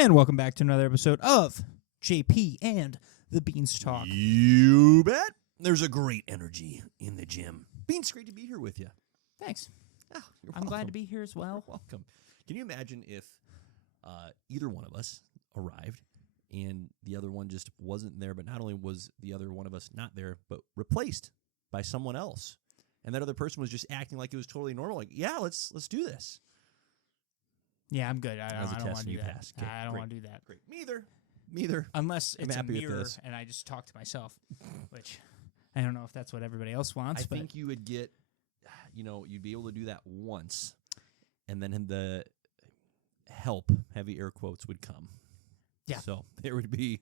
And welcome back to another episode of JP and the Beanstalk. You bet. There's a great energy in the gym. Beans, great to be here with you. Thanks. Oh, you're I'm glad welcome. to be here as well. You're welcome. Can you imagine if either one of us arrived and the other one just wasn't there, but not only was the other one of us not there, but replaced by someone else, and that other person was just acting like it was totally normal, like, yeah, let's do this. Yeah, I'm good. I That was a don't test want to and do you that. passed. Okay, I don't great. want to do that. Great. Me either. Unless I'm it's a happy with mirror this. and I just talk to myself, which I don't know if that's what everybody else wants. I but think you would get, you'd be able to do that once, and then the help, heavy air quotes, would come. Yeah. So there would be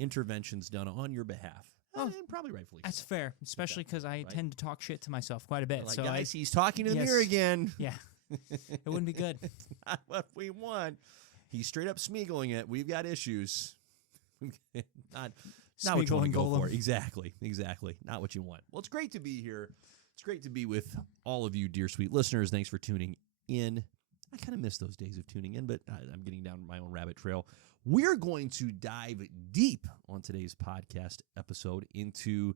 interventions done on your behalf. Oh, And probably rightfully that's so. fair, especially because I Right. tend to talk shit to myself quite a bit. Like, so guys, he's talking to the mirror Yes. again. yeah, it wouldn't be good. It's not what we want. He's straight up smeagling it. We've got issues. not what you Smeagol want to and go for. Golem. Exactly. Not what you want. Well, it's great to be here. It's great to be with all of you, dear sweet listeners. Thanks for tuning in. I kind of miss those days of tuning in, but I'm getting down my own rabbit trail. We're going to dive deep on today's podcast episode into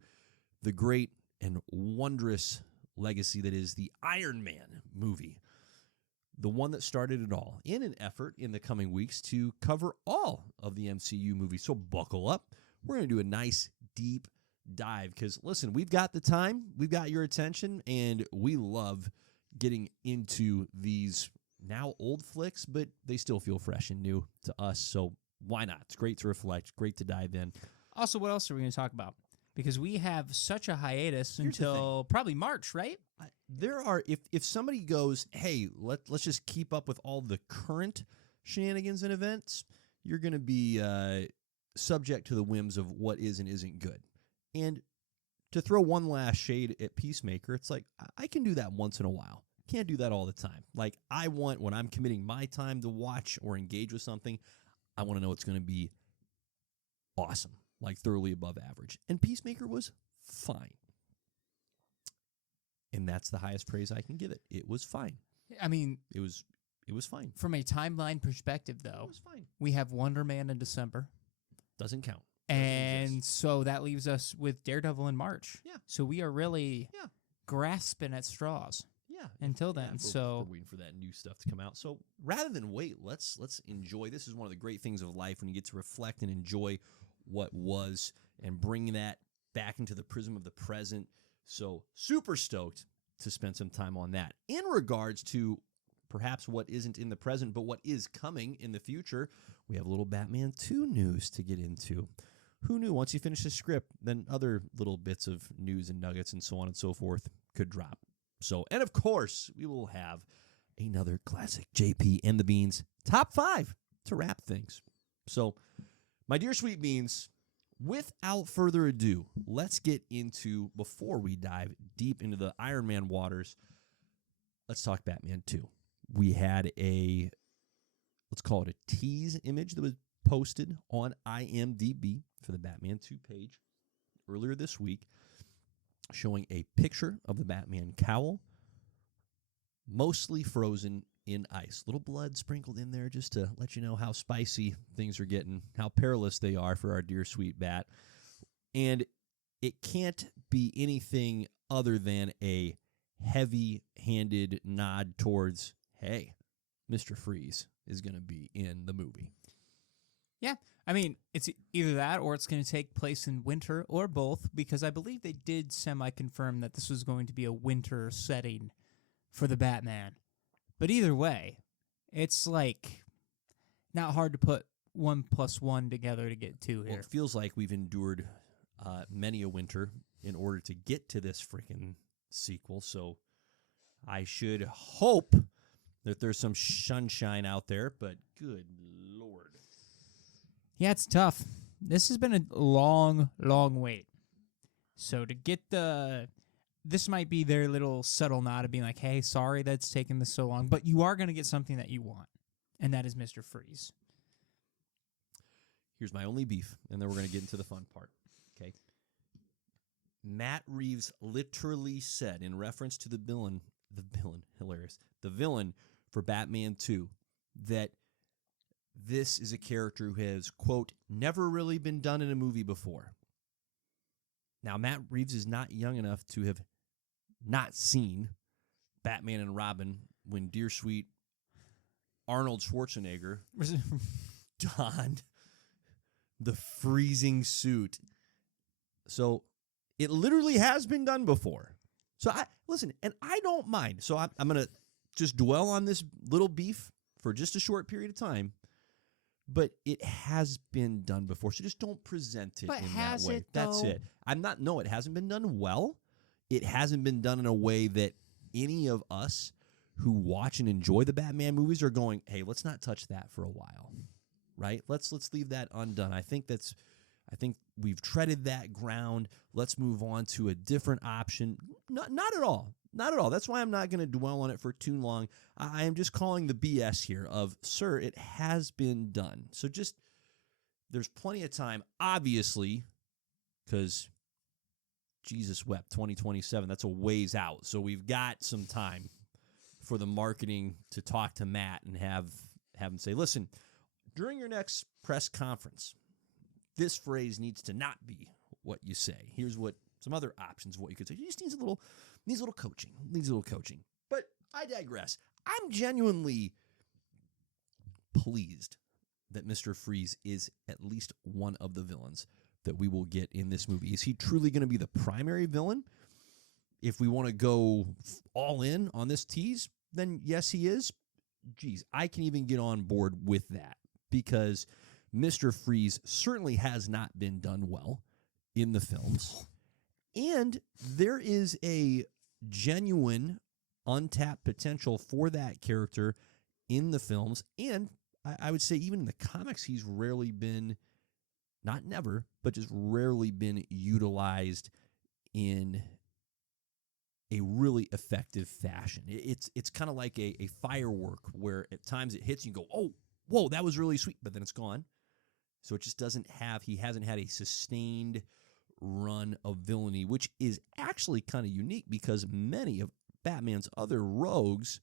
the great and wondrous legacy that is the Iron Man movie. The one that started it all, in an effort in the coming weeks to cover all of the MCU movies. So buckle up. We're going to do a nice deep dive because, listen, we've got the time, we've got your attention, and we love getting into these now old flicks, but they still feel fresh and new to us. So why not? It's great to reflect, great to dive in. Also, what else are we going to talk about? Because we have such a hiatus Here's the until probably March, right? There are, if somebody goes, hey, let's just keep up with all the current shenanigans and events, you're going to be subject to the whims of what is and isn't good. And to throw one last shade at Peacemaker, it's like, I can do that once in a while. Can't do that all the time. Like, I want, when I'm committing my time to watch or engage with something, I want to know it's going to be awesome, like thoroughly above average. And Peacemaker was fine. And that's the highest praise I can give it. It was fine. I mean, It was fine. from a timeline perspective, though, It was fine. we have Wonder Man in December. Doesn't count. Doesn't And exist. so that leaves us with Daredevil in March. Yeah. So we are really Yeah. grasping at straws Yeah. until Yeah, then. we're So waiting for that new stuff to come out. So rather than wait, let's enjoy. This is one of the great things of life when you get to reflect and enjoy what was and bring that back into the prism of the present. So super stoked to spend some time on that. In regards to perhaps what isn't in the present, but what is coming in the future, we have a little Batman 2 news to get into. Who knew once you finish the script, then other little bits of news and nuggets and so on and so forth could drop. So, and of course, we will have another classic JP and the Beans top 5 to wrap things. So, my dear sweet beans, without further ado, let's get into, before we dive deep into the Iron Man waters, let's talk Batman 2. We had let's call it a tease image that was posted on IMDb for the Batman 2 page earlier this week, showing a picture of the Batman cowl, mostly frozen in ice. Little blood sprinkled in there just to let you know how spicy things are getting, how perilous they are for our dear sweet Bat. And it can't be anything other than a heavy-handed nod towards, hey, Mr. Freeze is going to be in the movie. yeah, I mean, it's either that or it's going to take place in winter or both, because I believe they did semi-confirm that this was going to be a winter setting for the Batman. But either way, it's like not hard to put 1 + 1 together to get 2 Well, here. it feels like we've endured many a winter in order to get to this freaking sequel, so I should hope that there's some sunshine out there, but good Lord. Yeah, it's tough. This has been a long, long wait. So to get this might be their little subtle nod of being like, hey, sorry that's taken this so long, but you are going to get something that you want, and that is Mr. Freeze. Here's my only beef, and then we're going to get into the fun part, okay? Matt Reeves literally said, in reference to the villain, hilarious, the villain for Batman 2, that this is a character who has, quote, never really been done in a movie before. Now, Matt Reeves is not young enough to have not seen Batman and Robin when dear sweet Arnold Schwarzenegger donned the freezing suit. So it literally has been done before. So listen, and I don't mind. So I'm going to just dwell on this little beef for just a short period of time. But it has been done before, so just don't present it But in has that way. it, That's though? it. No, it hasn't been done well. It hasn't been done in a way that any of us who watch and enjoy the Batman movies are going, hey, let's not touch that for a while, right? Let's leave that undone. I think we've treaded that ground. Let's move on to a different option. Not at all. Not at all. That's why I'm not going to dwell on it for too long. I am just calling the BS here of, sir, it has been done. So just, there's plenty of time, obviously, because Jesus wept, 2027, that's a ways out. So we've got some time for the marketing to talk to Matt and have him say, listen, during your next press conference, this phrase needs to not be what you say. Here's what some other options of what you could say. He just needs a little coaching. But I digress. I'm genuinely pleased that Mr. Freeze is at least one of the villains that we will get in this movie. Is he truly going to be the primary villain? If we want to go all in on this tease, then yes, he is. Geez, I can even get on board with that because Mr. Freeze certainly has not been done well in the films. And there is a genuine untapped potential for that character in the films. And I would say even in the comics, he's rarely been, not never, but just rarely been utilized in a really effective fashion. It's kind of like a firework where at times it hits and you go, oh, whoa, that was really sweet, but then it's gone. So it just he hasn't had a sustained run of villainy, which is actually kind of unique because many of Batman's other rogues,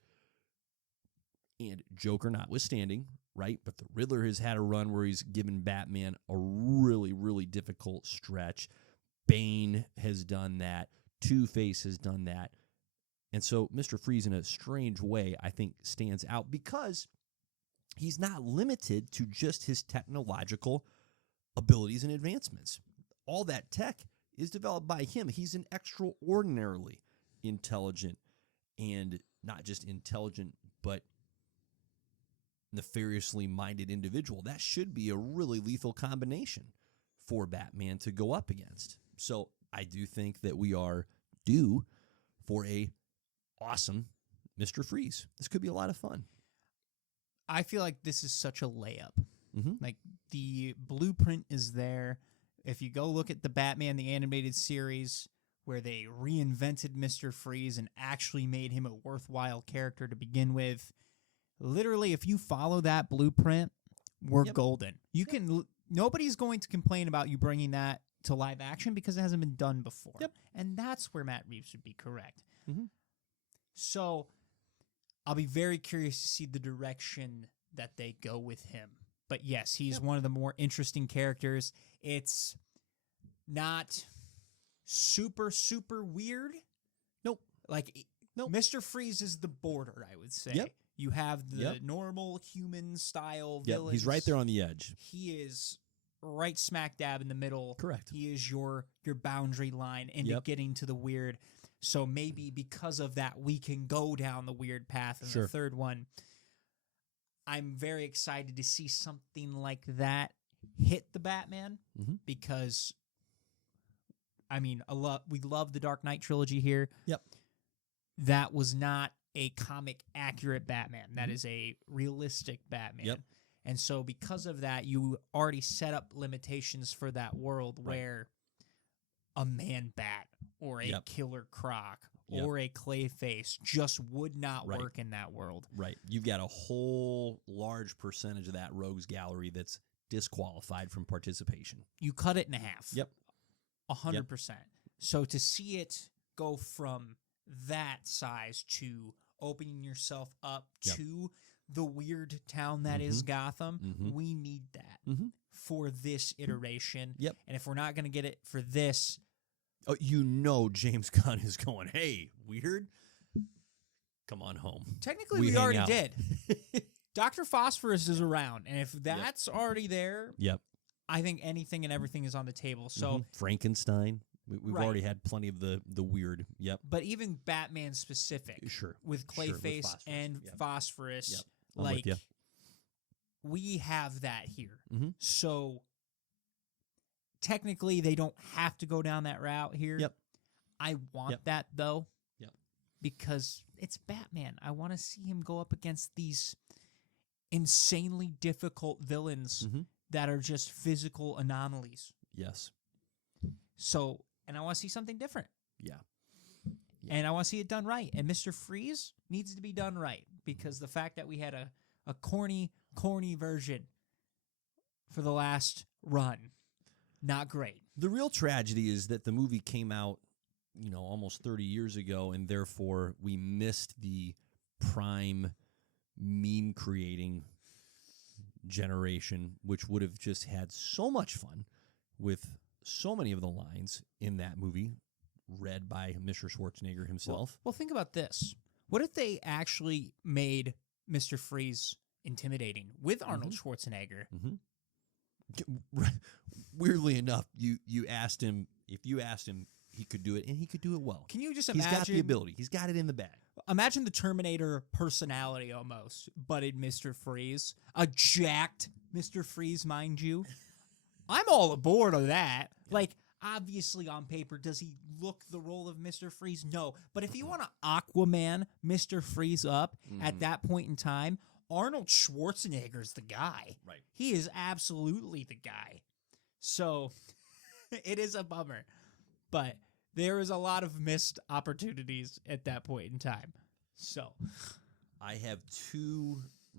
and Joker notwithstanding, right? But the Riddler has had a run where he's given Batman a really, really difficult stretch. Bane has done that. Two-Face has done that. And so Mr. Freeze, in a strange way, I think stands out because he's not limited to just his technological abilities and advancements. All that tech is developed by him. He's an extraordinarily intelligent, and not just intelligent, but nefariously minded individual. That should be a really lethal combination for Batman to go up against. So I do think that we are due for a awesome Mr. Freeze. This could be a lot of fun. I feel like this is such a layup. Mm-hmm. Like, the blueprint is there. If you go look at the Batman, the animated series, where they reinvented Mr. Freeze and actually made him a worthwhile character to begin with, literally, if you follow that blueprint, we're golden. Nobody's going to complain about you bringing that to live action because it hasn't been done before. Yep. And that's where Matt Reeves would be correct. Mm-hmm. So I'll be very curious to see the direction that they go with him. But yes, he's one of the more interesting characters. It's not super, super weird. Nope. Nope. Mr. Freeze is the border, I would say. Yep. You have the normal human style villains. He's right there on the edge. He is right smack dab in the middle. Correct. He is your boundary line into getting to the weird. So maybe because of that, we can go down the weird path in the third one. I'm very excited to see something like that hit the Batman because, I mean, we love the Dark Knight trilogy here. Yep. That was not a comic accurate Batman. That is a realistic Batman. Yep. And so because of that, you already set up limitations for that world where a Man-Bat or a Killer Croc or a Clayface just would not work in that world. Right. You've got a whole large percentage of that rogues gallery that's disqualified from participation. You cut it in half. Yep. 100%. So to see it go from that size to opening yourself up to the weird town that is Gotham. Mhm. We need that Mhm. for this iteration. Yep. And if we're not going to get it for this, Oh, you know James Gunn is going, hey, weird? Come on home. technically We we hang already out. did. Dr. Phosphorus is around. And if that's already there, Yep. I think anything and everything is on the table. So, Mhm. Frankenstein. We've Right. already had plenty of the weird. Yep. but even Batman specific Sure. with Sure, with Clayface Phosphorus. and Yep. Phosphorus, Yep. I'm like with ya. we have that here. Mhm. So technically they don't have to go down that route here. Yep. I want Yep. that though. Yep. Because it's Batman. I want to see him go up against these insanely difficult villains Mhm. that are just physical anomalies. Yes. So, and I want to see something different. Yeah. And I want to see it done right. And Mr. Freeze needs to be done right because the fact that we had a corny version for the last run, not great. The real tragedy is that the movie came out, almost 30 years ago, and therefore we missed the prime meme creating generation, which would have just had so much fun with so many of the lines in that movie read by Mr. Schwarzenegger himself. Well, think about this. What if they actually made Mr. Freeze intimidating with Arnold Schwarzenegger? Weirdly enough, you asked him, if you asked him, he could do it, and he could do it well. Can you just He's imagine? got the ability. He's got it in the bag. Imagine the Terminator personality almost, but in Mr. Freeze. A jacked Mr. Freeze, mind you. I'm all aboard of that. Like, obviously on paper, does he look the role of Mr. Freeze? No. But if you want to Aquaman Mr. Freeze up at that point in time, Arnold Schwarzenegger's the guy. Right. He is absolutely the guy. So it is a bummer. But there is a lot of missed opportunities at that point in time. So I have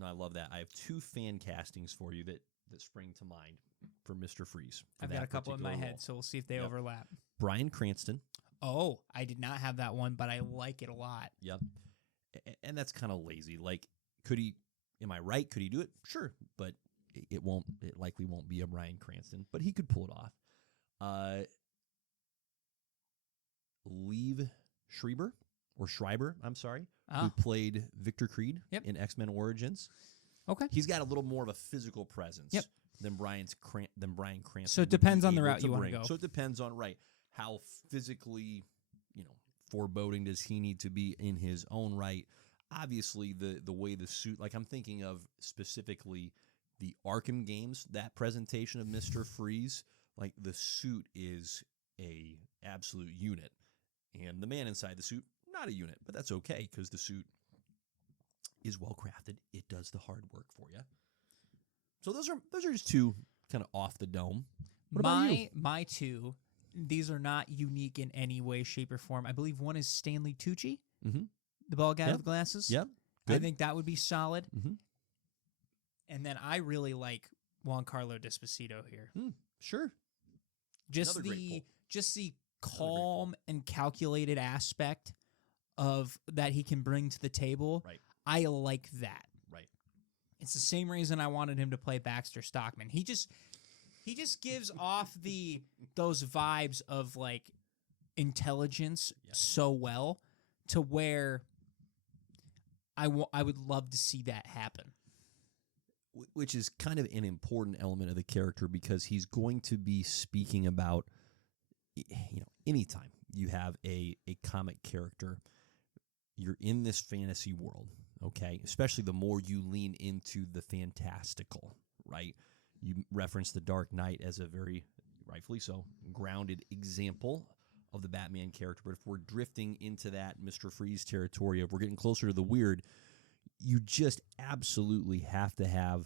I love that. I have two fan castings for you that spring to mind for Mr. Freeze. for I've got that a couple in my particular head, role. so we'll see if they Yep. overlap. Bryan Cranston. Oh, I did not have that one, but I like it a lot. Yep. And that's kind of lazy. Like, am I right? Could he do it? Sure. But it likely won't be a Bryan Cranston, but he could pull it off. Liev Schreiber, I'm sorry, who played Victor Creed Yep. in X-Men Origins. Okay. He's got a little more of a physical presence Yep. than Bryan Cranston. So it would be depends on the able route you wanna bring. go. So it depends on how physically, foreboding does he need to be in his own right. Obviously, the way the suit, like I'm thinking of specifically the Arkham games, that presentation of Mr. Freeze, like the suit is a absolute unit, and the man inside the suit, not a unit, but that's okay because the suit is well crafted. It does the hard work for you. So those are just two kind of off the dome. What about you? My two, these are not unique in any way, shape, or form. I believe one is Stanley Tucci, Mm-hmm. the bald guy Yep. with glasses. Yep. I Good. think that would be solid. Mm-hmm. And then I really like Juan Carlo Desposito here. Sure. Just Another great the pull. just the great calm and calculated aspect of that he can bring to the table. Right. I like that. Right. It's the same reason I wanted him to play Baxter Stockman. He just gives off those vibes of like intelligence so well to where I would love to see that happen. Which is kind of an important element of the character because he's going to be speaking about, anytime you have a comic character, you're in this fantasy world, okay? Especially the more you lean into the fantastical, right? You reference The Dark Knight as a very, rightfully so, grounded example of the Batman character. But if we're drifting into that Mr. Freeze territory, if we're getting closer to the weird, you just absolutely have to have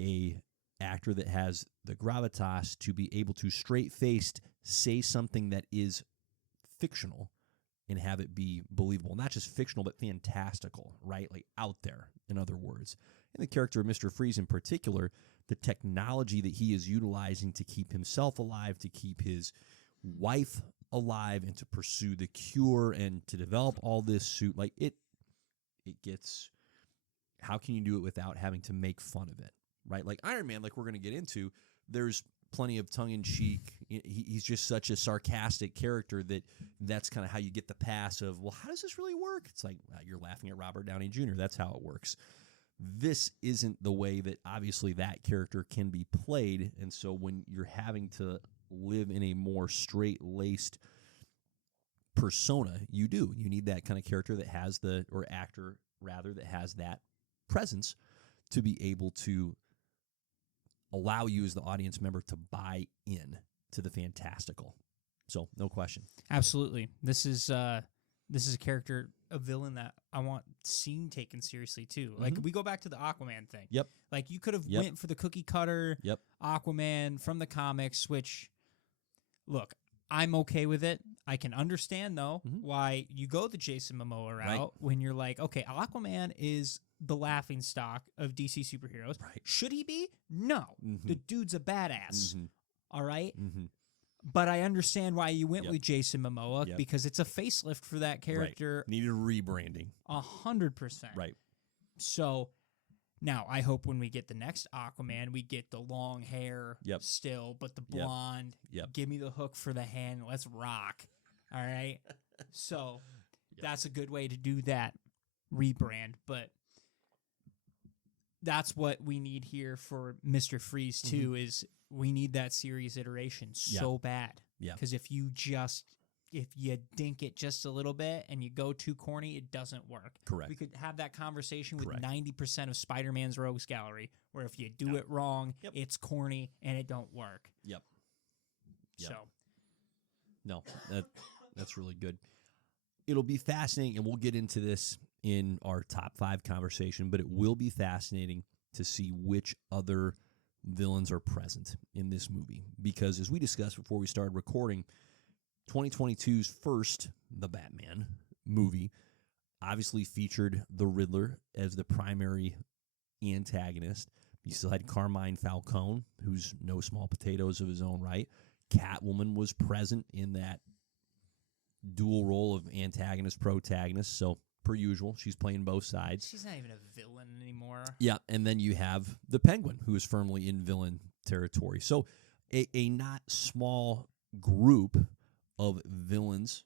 a actor that has the gravitas to be able to straight-faced say something that is fictional and have it be believable. Not just fictional, but fantastical, right? Like out there, in other words. And the character of Mr. Freeze in particular, the technology that he is utilizing to keep himself alive, to keep his wife alive, and to pursue the cure and to develop all this suit, like it gets how can you do it without having to make fun of it, right? Like Iron Man, like we're going to get into, there's plenty of tongue-in-cheek. He's just such a sarcastic character that's kind of how you get the pass of, well, how does this really work? It's like, you're laughing at Robert Downey Jr. That's how it works. This isn't the way that obviously that character can be played, and so when you're having to live in a more straight-laced persona, you need that kind of character that has or actor rather, that has that presence to be able to allow you as the audience member to buy in to the fantastical. So no question. Absolutely. This is a character, a villain that I want seen taken seriously too. Like we go back to the Aquaman thing. Yep. Like you could have went for the cookie cutter Aquaman from the comics, which, look, I'm okay with it. I can understand though why you go the Jason Momoa route when you're like, okay, Aquaman is the laughing stock of DC superheroes. Right. Should he be? No. The dude's a badass. All right. Mm-hmm. But I understand why you went with Jason Momoa because it's a facelift for that character. Needed rebranding. 100%. Right. So now I hope when we get the next Aquaman, we get the long hair still, but the blonde. Give me the hook for the hand. Let's rock. All right. So that's a good way to do that rebrand. But that's what we need here for Mr. Freeze too, is we need that series iteration so bad. Yeah. Because if you dink it just a little bit and you go too corny, it doesn't work. Correct. We could have that conversation with 90% of Spider-Man's Rogues Gallery, where if you do it wrong, it's corny and it don't work. Yep. So. No, that's really good. It'll be fascinating, and we'll get into this in our top 5 conversation, but it will be fascinating to see which other villains are present in this movie. Because as we discussed before we started recording, 2022's first The Batman movie obviously featured the Riddler as the primary antagonist. You still had Carmine Falcone, who's no small potatoes of his own right. Catwoman was present in that dual role of antagonist-protagonist, so per usual, she's playing both sides. She's not even a villain anymore. Yeah, and then you have the Penguin, who is firmly in villain territory. So a not small group of villains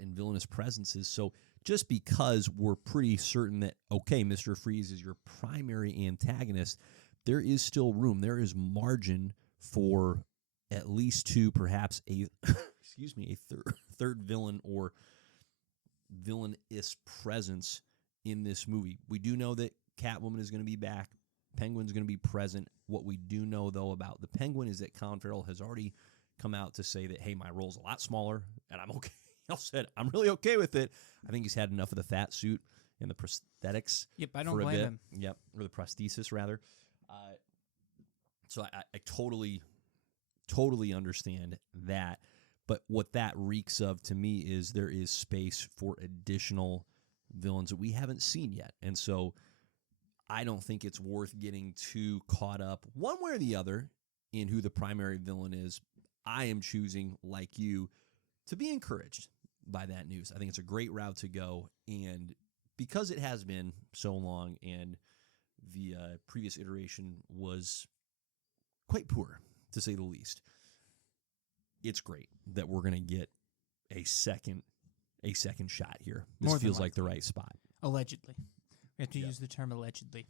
and villainous presences. So just because we're pretty certain that, okay, Mr. Freeze is your primary antagonist, there is still room. There is margin for at least 2, perhaps a third villain or villainous presence in this movie. We do know that Catwoman is going to be back. Penguin's going to be present. What we do know, though, about the Penguin is that Colin Farrell has already come out to say that, hey, my role's a lot smaller, and I'm okay. He said, I'm really okay with it. I think he's had enough of the fat suit and the prosthetics. Yep, I don't blame him. Yep, or the prosthesis, rather. So I totally understand that. But what that reeks of to me is there is space for additional villains that we haven't seen yet. And so I don't think it's worth getting too caught up one way or the other in who the primary villain is. I am choosing, like you, to be encouraged by that news. I think it's a great route to go. And because it has been so long and the previous iteration was quite poor, to say the least, it's great that we're going to get a second shot here. This feels like the right spot. Allegedly. We have to use the term allegedly.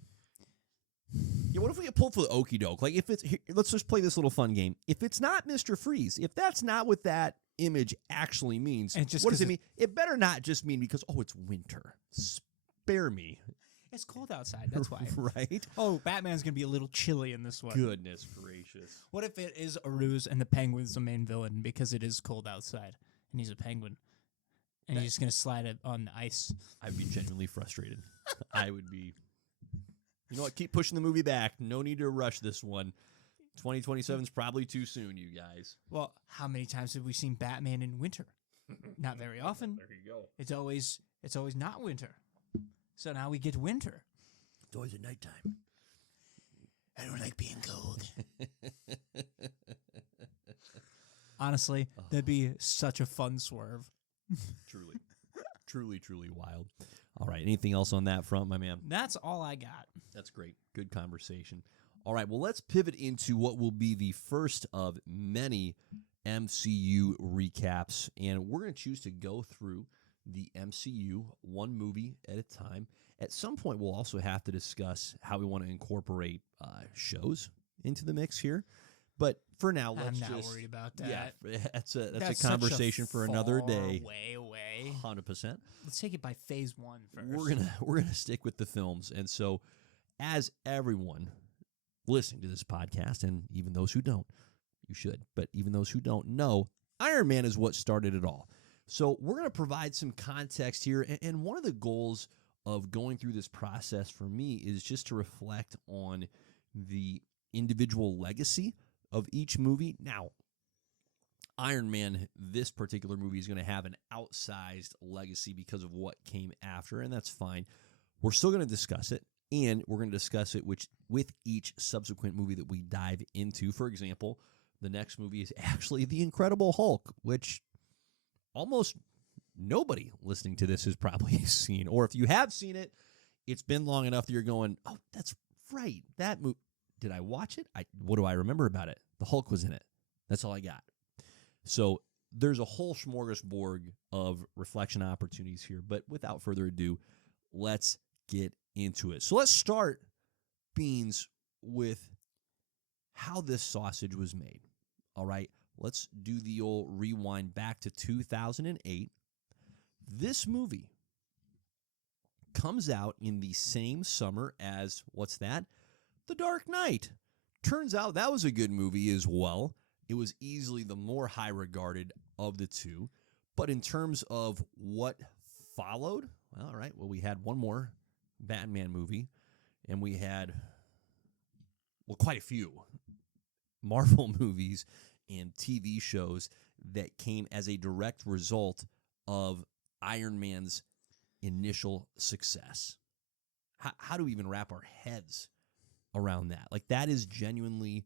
Yeah, what if we get pulled for the okie doke? Like, if it's here, let's just play this little fun game. If it's not Mr. Freeze, if that's not what that image actually means, what does it mean? It better not just mean because, it's winter. Spare me. It's cold outside. That's why. Right? Oh, Batman's going to be a little chilly in this one. Goodness gracious. What if it is a ruse and the Penguin's the main villain because it is cold outside and he's a penguin? And he's just going to slide it on the ice. I'd be genuinely frustrated. I would be. You know what? Keep pushing the movie back. No need to rush this one. 2027 is probably too soon, you guys. Well, how many times have we seen Batman in winter? Not very often. There you go. It's always not winter. So now we get winter. It's always at nighttime. I don't like being cold. Honestly, that'd be such a fun swerve. Truly. Truly, truly wild. All right. Anything else on that front, my man? That's all I got. That's great. Good conversation. All right. Well, let's pivot into what will be the first of many MCU recaps. And we're going to choose to go through the MCU one movie at a time. At some point, we'll also have to discuss how we want to incorporate shows into the mix here. But for now, let's I'm not just worried about that. Yeah, that's a That's conversation such a for another day. Way away. 100%. Let's take it by phase one first. We're gonna stick with the films, and so as everyone listening to this podcast, and even those who don't, you should, but even those who don't know, Iron Man is what started it all. So we're gonna provide some context here, and one of the goals of going through this process for me is just to reflect on the individual legacy of each movie. Now, Iron Man, this particular movie, is going to have an outsized legacy because of what came after, and that's fine. We're still going to discuss it, and we're going to discuss it with each subsequent movie that we dive into. For example, the next movie is actually The Incredible Hulk, which almost nobody listening to this has probably seen. Or if you have seen it, it's been long enough that you're going, oh, that's right, that movie. Did I watch it? What do I remember about it? The Hulk was in it. That's all I got. So there's a whole smorgasbord of reflection opportunities here. But without further ado, let's get into it. So let's start, Beans, with how this sausage was made. All right? Let's do the old rewind back to 2008. This movie comes out in the same summer as, what's that? The Dark Knight. Turns out that was a good movie as well. It was easily the more high-regarded of the two. But in terms of what followed, well, all right, well, we had one more Batman movie, and we had, well, quite a few Marvel movies and TV shows that came as a direct result of Iron Man's initial success. How do we even wrap our heads around that? Like, that is genuinely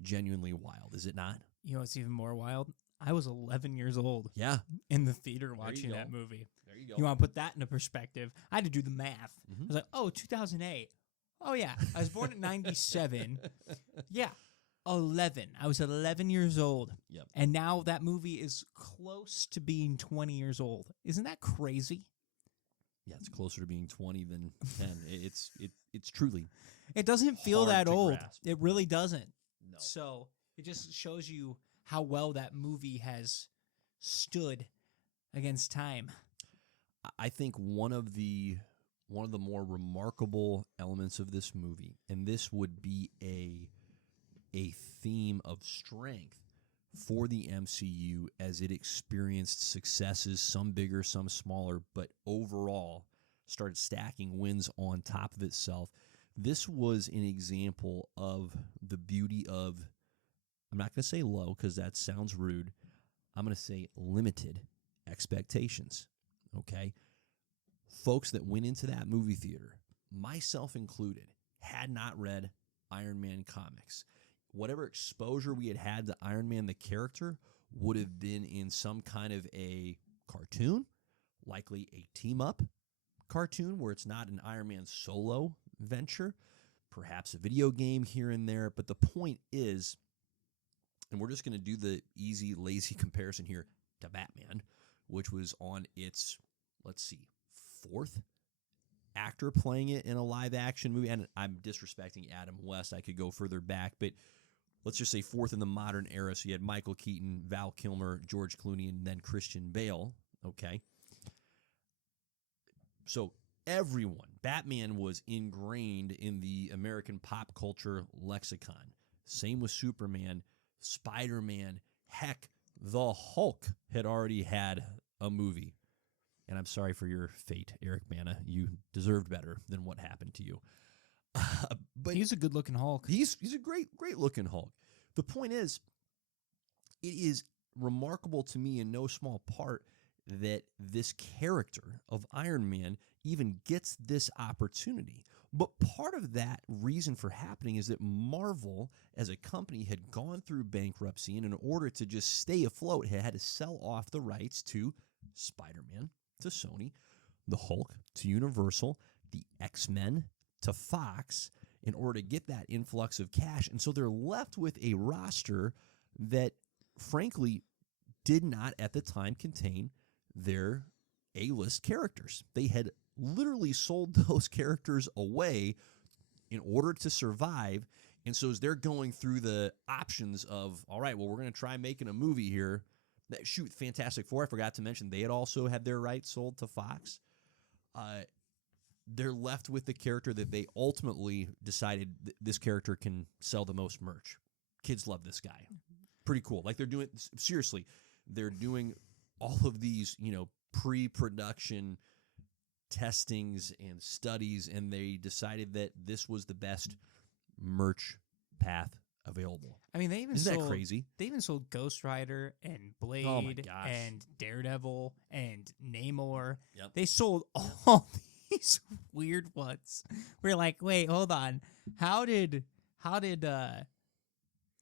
wild, is it not? You know what's even more wild? I was 11 years old Yeah. in the theater watching that movie. There you go. You want to put that into perspective? I had to do the math. Mhm. I was like, oh, 2008. Oh, yeah. I was born in 97. Yeah. 11. I was 11 years old. Yep. And now that movie is close to being 20 years old. Isn't that crazy? Yeah, it's closer to being 20 than 10. It's truly It doesn't feel hard that to old. grasp. It really doesn't. no. So it just shows you how well that movie has stood against time. I think one of the more remarkable elements of this movie, and this would be a theme of strength for the MCU as it experienced successes, some bigger, some smaller, but overall started stacking wins on top of itself. This was an example of the beauty of, I'm not going to say low because that sounds rude, I'm going to say limited expectations, okay? Folks that went into that movie theater, myself included, had not read Iron Man comics. Whatever exposure we had to Iron Man, the character, would have been in some kind of a cartoon, likely a team-up cartoon where it's not an Iron Man solo venture, perhaps a video game here and there. But the point is, and we're just going to do the easy, lazy comparison here to Batman, which was on its, let's see, fourth actor playing it in a live-action movie. And I'm disrespecting Adam West. I could go further back, but let's just say fourth in the modern era. So you had Michael Keaton, Val Kilmer, George Clooney, and then Christian Bale. Okay. So everyone, Batman was ingrained in the American pop culture lexicon. Same with Superman, Spider-Man. Heck, the Hulk had already had a movie. And I'm sorry for your fate, Eric Bana. You deserved better than what happened to you. But He's a good-looking Hulk. He's a great looking Hulk. The point is, it is remarkable to me in no small part that this character of Iron Man even gets this opportunity. But part of that reason for happening is that Marvel, as a company, had gone through bankruptcy, and in order to just stay afloat, had to sell off the rights to Spider-Man to Sony. the Hulk to Universal, the X-Men to Fox in order to get that influx of cash. And so they're left with a roster that, frankly, did not at the time contain their A-list characters. They had literally sold those characters away in order to survive. And so as they're going through the options of, all right, well, we're going to try making a movie here. Shoot, Fantastic Four, I forgot to mention, they had also had their rights sold to Fox. They're left with the character that they ultimately decided this character can sell the most merch. Kids love this guy. Pretty cool. Like they're doing, seriously, they're doing all of these, pre-production testings and studies, and they decided that this was the best merch path available. I mean, they even Isn't sold, that crazy? They even sold Ghost Rider and Blade Oh my gosh. and Daredevil and Namor. Yep. They sold all these weird ones. We're like, wait, hold on. How did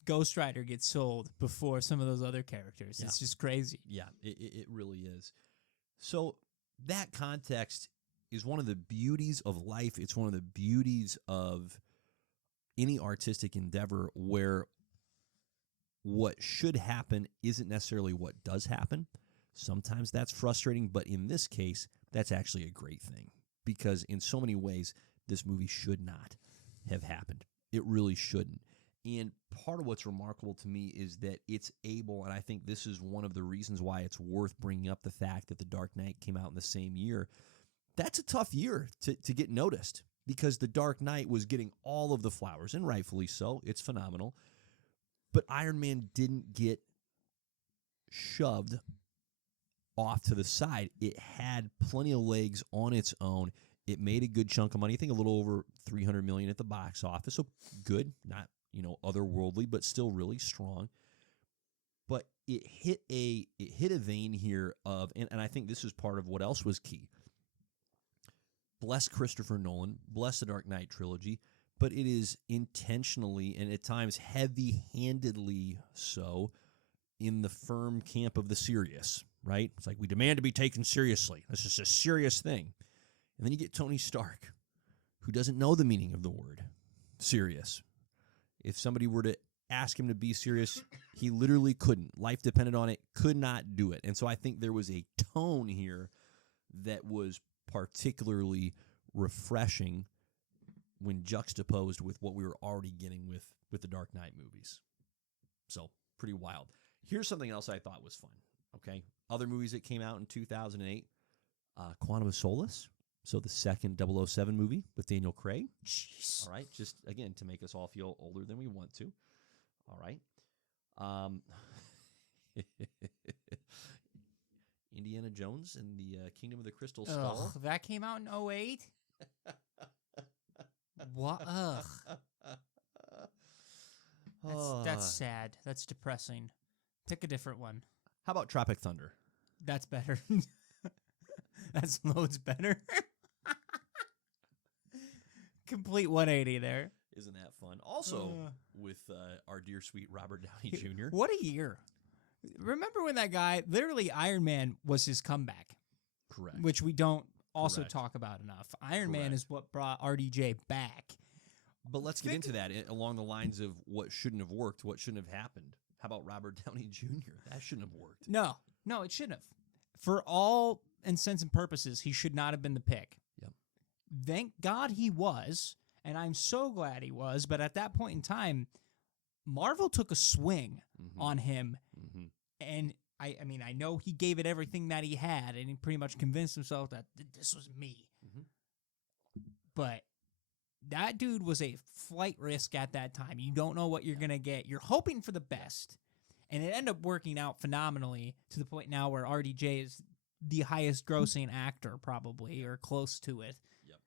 Ghost Rider get sold before some of those other characters? Yeah. It's just crazy. Yeah, it really is. So that context is one of the beauties of life. It's one of the beauties of any artistic endeavor where what should happen isn't necessarily what does happen. Sometimes that's frustrating, but in this case, that's actually a great thing because in so many ways, this movie should not have happened. It really shouldn't. And part of what's remarkable to me is that it's able, and I think this is one of the reasons why it's worth bringing up the fact that The Dark Knight came out in the same year. That's a tough year to get noticed because The Dark Knight was getting all of the flowers, and rightfully so. It's phenomenal. But Iron Man didn't get shoved off to the side. It had plenty of legs on its own. It made a good chunk of money. I think a little over $300 million at the box office. So good, not otherworldly, but still really strong. But it hit a vein here of, and I think this is part of what else was key. Bless Christopher Nolan, bless the Dark Knight trilogy, but it is intentionally and at times heavy-handedly so in the firm camp of the serious, right? It's like we demand to be taken seriously. This is a serious thing. And then you get Tony Stark, who doesn't know the meaning of the word serious. If somebody were to ask him to be serious, he literally couldn't. Life depended on it, could not do it. And so I think there was a tone here that was particularly refreshing when juxtaposed with what we were already getting with the Dark Knight movies. So, pretty wild. Here's something else I thought was fun, okay? Other movies that came out in 2008, Quantum of Solace. So the second 007 movie with Daniel Craig. Jeez. All right, just, again, to make us all feel older than we want to. All right. Indiana Jones and the Kingdom of the Crystal Skull. Ugh, that came out in 2008? What? Ugh. That's sad. That's depressing. Pick a different one. How about Tropic Thunder? That's better. That's loads better. Complete 180 there. Isn't that fun? Also, with our dear sweet Robert Downey Jr. What a year. Remember when that guy, literally Iron Man was his comeback? Correct. Which we don't also Correct. talk about enough. Iron Man Correct. is what brought RDJ back. But let's get into that along the lines of what shouldn't have worked, what shouldn't have happened. How about Robert Downey Jr.? That shouldn't have worked. No, it shouldn't have. For all intents and purposes, he should not have been the pick. Yep. Thank God he was, and I'm so glad he was, but at that point in time, Marvel took a swing on him, and I mean, I know he gave it everything that he had, and he pretty much convinced himself that this was me. But that dude was a flight risk at that time. You don't know what you're going to get. You're hoping for the best. And it ended up working out phenomenally to the point now where RDJ is the highest grossing actor probably or close to it. Yep.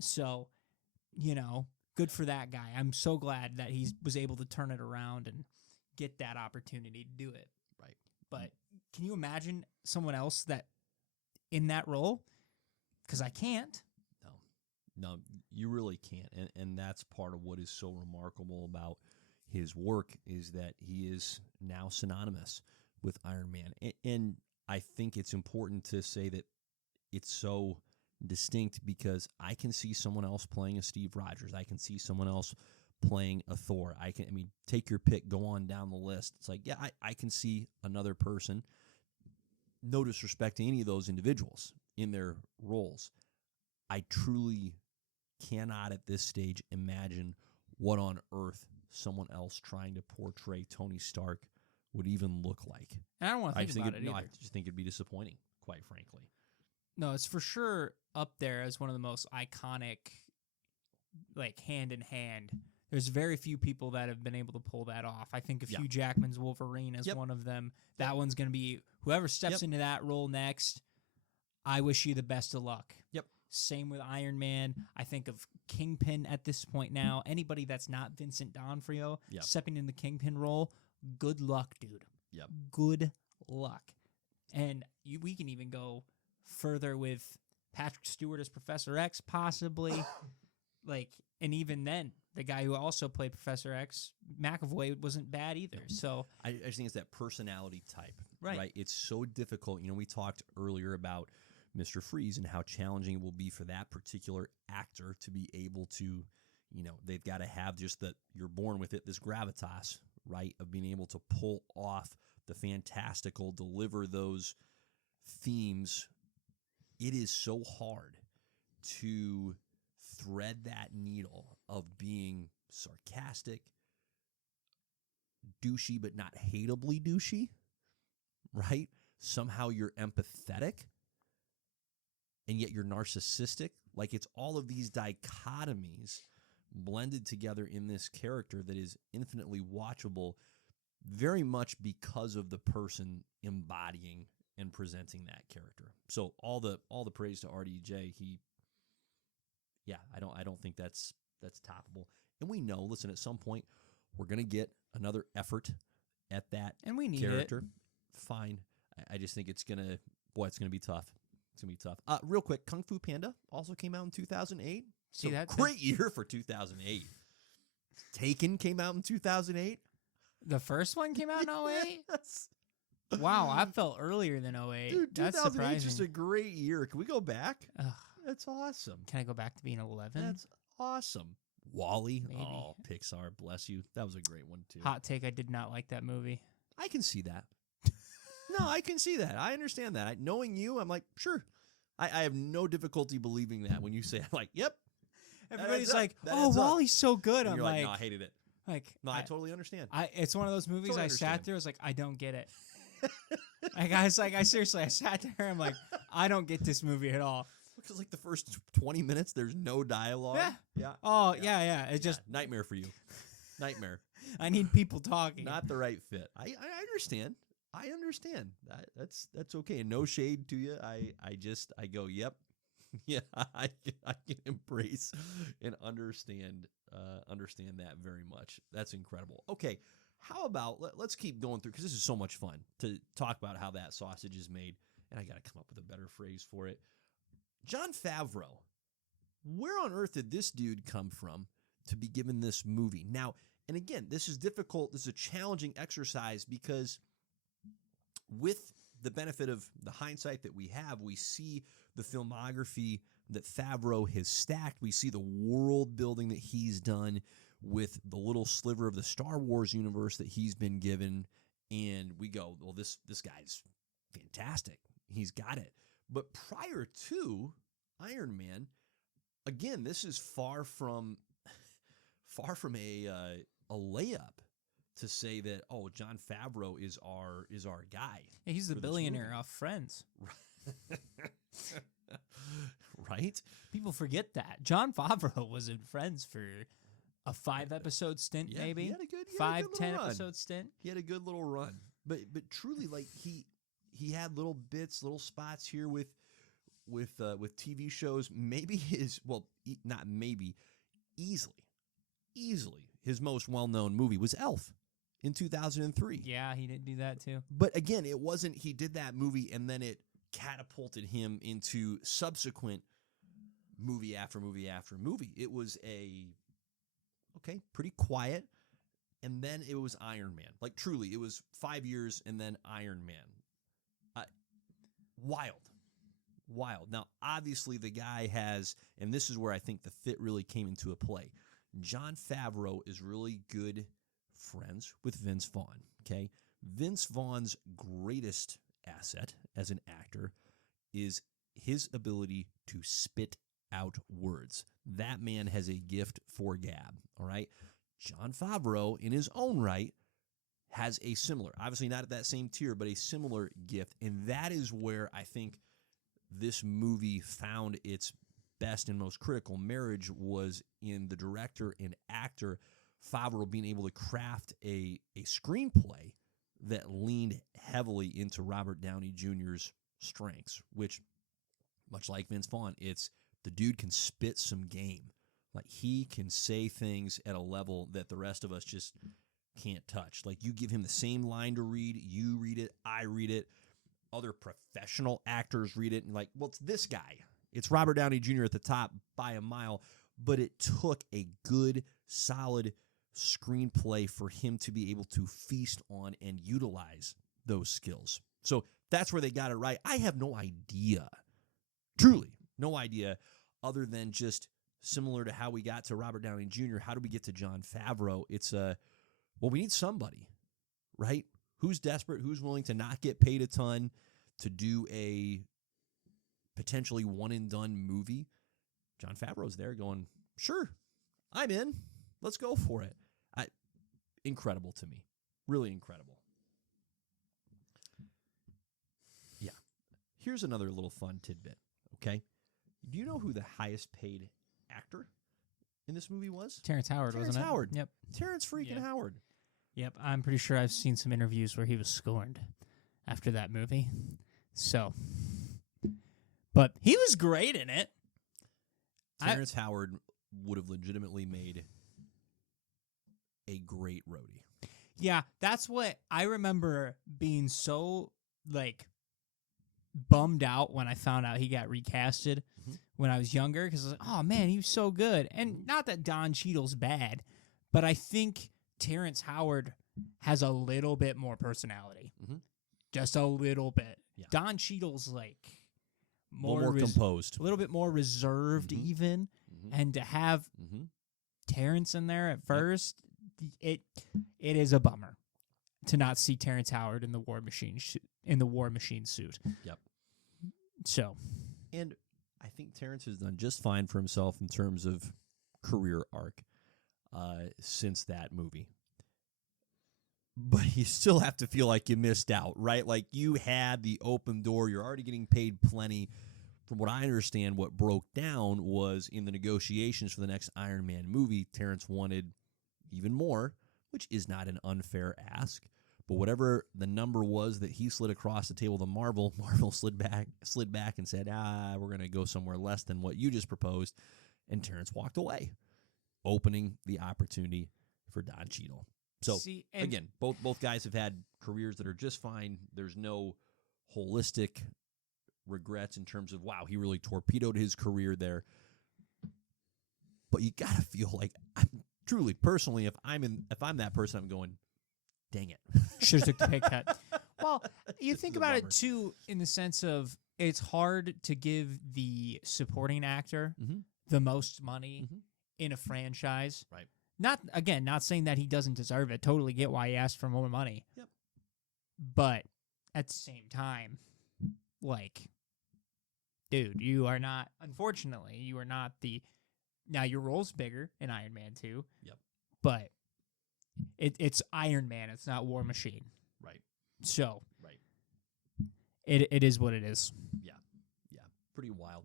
So, good for that guy. I'm so glad that he was able to turn it around and get that opportunity to do it. Right. But can you imagine someone else that in that role? Because I can't. No, you really can't. And that's part of what is so remarkable about his work is that he is now synonymous with Iron Man. And I think it's important to say that it's so distinct because I can see someone else playing a Steve Rogers. I can see someone else playing a Thor. I mean, take your pick, go on down the list. It's like, yeah, I can see another person. No disrespect to any of those individuals in their roles. I truly cannot at this stage imagine what on earth someone else trying to portray Tony Stark would even look like. And I don't want to think about it either. I just think it'd be disappointing, quite frankly. No, it's for sure up there as one of the most iconic, like, hand in hand. There's very few people that have been able to pull that off. I think of Hugh Jackman's Wolverine as one of them. That one's going to be whoever steps into that role next. I wish you the best of luck. Yep. Same with Iron Man. I think of Kingpin at this point now. Anybody that's not Vincent D'Onofrio stepping in the Kingpin role, good luck, dude. Yep. Good luck. And we can even go further with Patrick Stewart as Professor X, possibly. And even then, the guy who also played Professor X, McAvoy, wasn't bad either. So I just think it's that personality type, right? Right? It's so difficult. We talked earlier about Mr. Freeze and how challenging it will be for that particular actor to be able to, they've got to have just that you're born with it, this gravitas, right, of being able to pull off the fantastical, deliver those themes. It is so hard to thread that needle of being sarcastic, douchey, but not hateably douchey, right? Somehow you're empathetic, and yet you're narcissistic. Like, it's all of these dichotomies blended together in this character that is infinitely watchable, very much because of the person embodying and presenting that character. So all the praise to RDJ. I don't think that's toppable. And we know, listen, at some point we're gonna get another effort at that and we need character. It. Fine. I just think it's gonna be tough. It's gonna be tough. Real quick, Kung Fu Panda also came out in 2008. See, that great year for 2008. Taken came out in 2008. The first one came out in 08? Yes. Wow, I felt earlier than 08. Dude, that's 2008 surprising. is just a great year. Can we go back? Ugh. That's awesome. Can I go back to being 11? That's awesome. Wall-E. Maybe. Oh, Pixar, bless you. That was a great one, too. Hot take, I did not like that movie. I can see that. No, I can see that. I understand that. Knowing you, I'm like, sure. I have no difficulty believing that when you say, I'm like, yep. Everybody's like, oh, Wall-E's so good. And I'm you're like, no, I hated it. No, I totally understand. It's one of those movies Totally I sat through. I was like, I don't get it. I sat there. I'm like, I don't get this movie at all. Because the first 20 minutes, there's no dialogue. Yeah. Oh, yeah. It's just nightmare for you. Nightmare. I need people talking. Not the right fit. I understand. I understand. That's okay. And no shade to you. I go, yep. Yeah, I can embrace and understand that very much. That's incredible. Okay, how about let's keep going through, because this is so much fun to talk about how that sausage is made, and I got to come up with a better phrase for it. Jon Favreau, where on earth did this dude come from to be given this movie? Now, and again, this is difficult. This is a challenging exercise because with the benefit of the hindsight that we have, we see the filmography that Favreau has stacked. We see the world building that he's done with the little sliver of the Star Wars universe that he's been given. And we go, well, this guy's fantastic. He's got it. But prior to Iron Man, again, this is far from a layup to say that, oh, Jon Favreau is our guy. Yeah, he's the billionaire off Friends. Right? People forget that. Jon Favreau was in Friends for a 5-episode stint, maybe. He had a good 10-episode stint. He had a good little run. But truly, he had little bits, little spots here with TV shows. Maybe easily his most well-known movie was Elf in 2003. Yeah, he did do that too. But again, it wasn't he did that movie and then it catapulted him into subsequent movie after movie after movie. It was pretty quiet, and then it was Iron Man. Truly, it was 5 years and then Iron Man. Wild. Wild. Now, obviously, the guy has, and this is where I think the fit really came into a play. Jon Favreau is really good friends with Vince Vaughn, okay? Vince Vaughn's greatest asset as an actor is his ability to spit out words. That man has a gift for gab, all right? Jon Favreau, in his own right, has a similar, obviously not at that same tier, but a similar gift. And that is where I think this movie found its best and most critical marriage was in the director and actor Favreau being able to craft a screenplay that leaned heavily into Robert Downey Jr.'s strengths, which, much like Vince Vaughn, it's the dude can spit some game. Like, he can say things at a level that the rest of us just can't touch. Like, you give him the same line to read, you read it, I read it, other professional actors read it, and like, well, it's this guy. It's Robert Downey Jr. at the top by a mile, but it took a good, solid screenplay for him to be able to feast on and utilize those skills. So that's where they got it right. I have no idea, truly no idea, other than just similar to how we got to Robert Downey Jr., how do we get to Jon Favreau? It's well, we need somebody, right? Who's desperate, who's willing to not get paid a ton to do a potentially one-and-done movie? Jon Favreau's there going, sure, I'm in. Let's go for it. Incredible to me. Really incredible. Yeah. Here's another little fun tidbit, okay? Do you know who the highest paid actor in this movie was? Terrence Howard, Terrence wasn't it? Howard. Yep. Terrence freaking Howard. Yep. I'm pretty sure I've seen some interviews where he was scorned after that movie. So, but he was great in it. Terrence Howard would have legitimately made a great roadie. Yeah, that's what I remember being so, like, bummed out when I found out he got recasted when I was younger, because I was like, oh, man, he was so good. And not that Don Cheadle's bad, but I think Terrence Howard has a little bit more personality. Just a little bit. Yeah. Don Cheadle's, like, more composed. A little bit more reserved even. And to have Terrence in there at first, it is a bummer to not see Terrence Howard in the War Machine suit. Yep. So, and I think Terrence has done just fine for himself in terms of career arc since that movie. But you still have to feel like you missed out, right? Like, you had the open door. You're already getting paid plenty. From what I understand, what broke down was in the negotiations for the next Iron Man movie, Terrence wanted even more, which is not an unfair ask. But whatever the number was that he slid across the table to Marvel slid back and said, we're going to go somewhere less than what you just proposed. And Terrence walked away, opening the opportunity for Don Cheadle. So, again, both guys have had careers that are just fine. There's no holistic regrets in terms of, wow, he really torpedoed his career there. But you got to feel like, truly, personally, if I'm that person, I'm going, dang it. Should have took the pay cut. Well, you think about it, too, in the sense of it's hard to give the supporting actor the most money in a franchise. Right. Not saying that he doesn't deserve it. Totally get why he asked for more money. Yep. But at the same time, like, dude, you are not, unfortunately, you are not now your role's bigger in Iron Man 2. Yep. But it's Iron Man. It's not War Machine. Right. So. Right. It is what it is. Yeah. Yeah. Pretty wild.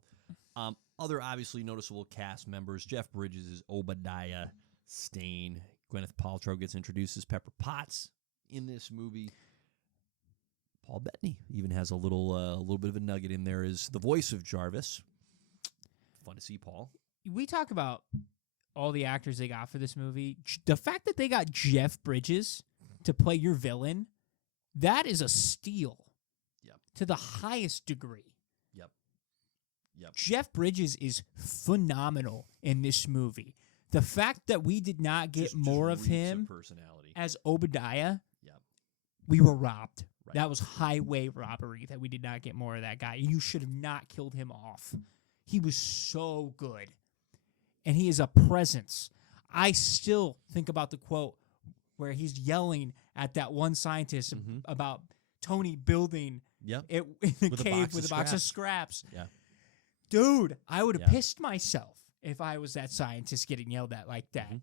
Other obviously noticeable cast members, Jeff Bridges is Obadiah Stane. Gwyneth Paltrow gets introduced as Pepper Potts in this movie. Paul Bettany even has a little bit of a nugget in there as the voice of Jarvis. Fun to see Paul. We talk about all the actors they got for this movie. The fact that they got Jeff Bridges to play your villain, that is a steal. Yep. To the highest degree. Yep. Jeff Bridges is phenomenal in this movie. The fact that we did not get more of him personality as Obadiah, Yep. we were robbed. Right. That was highway robbery that we did not get more of that guy. You should have not killed him off. He was so good. And he is a presence. I still think about the quote where he's yelling at that one scientist about Tony building Yep. it in the With a cave box with of a box of scraps. Yeah. Dude, I would have Yeah. pissed myself if I was that scientist getting yelled at like that. Mhm.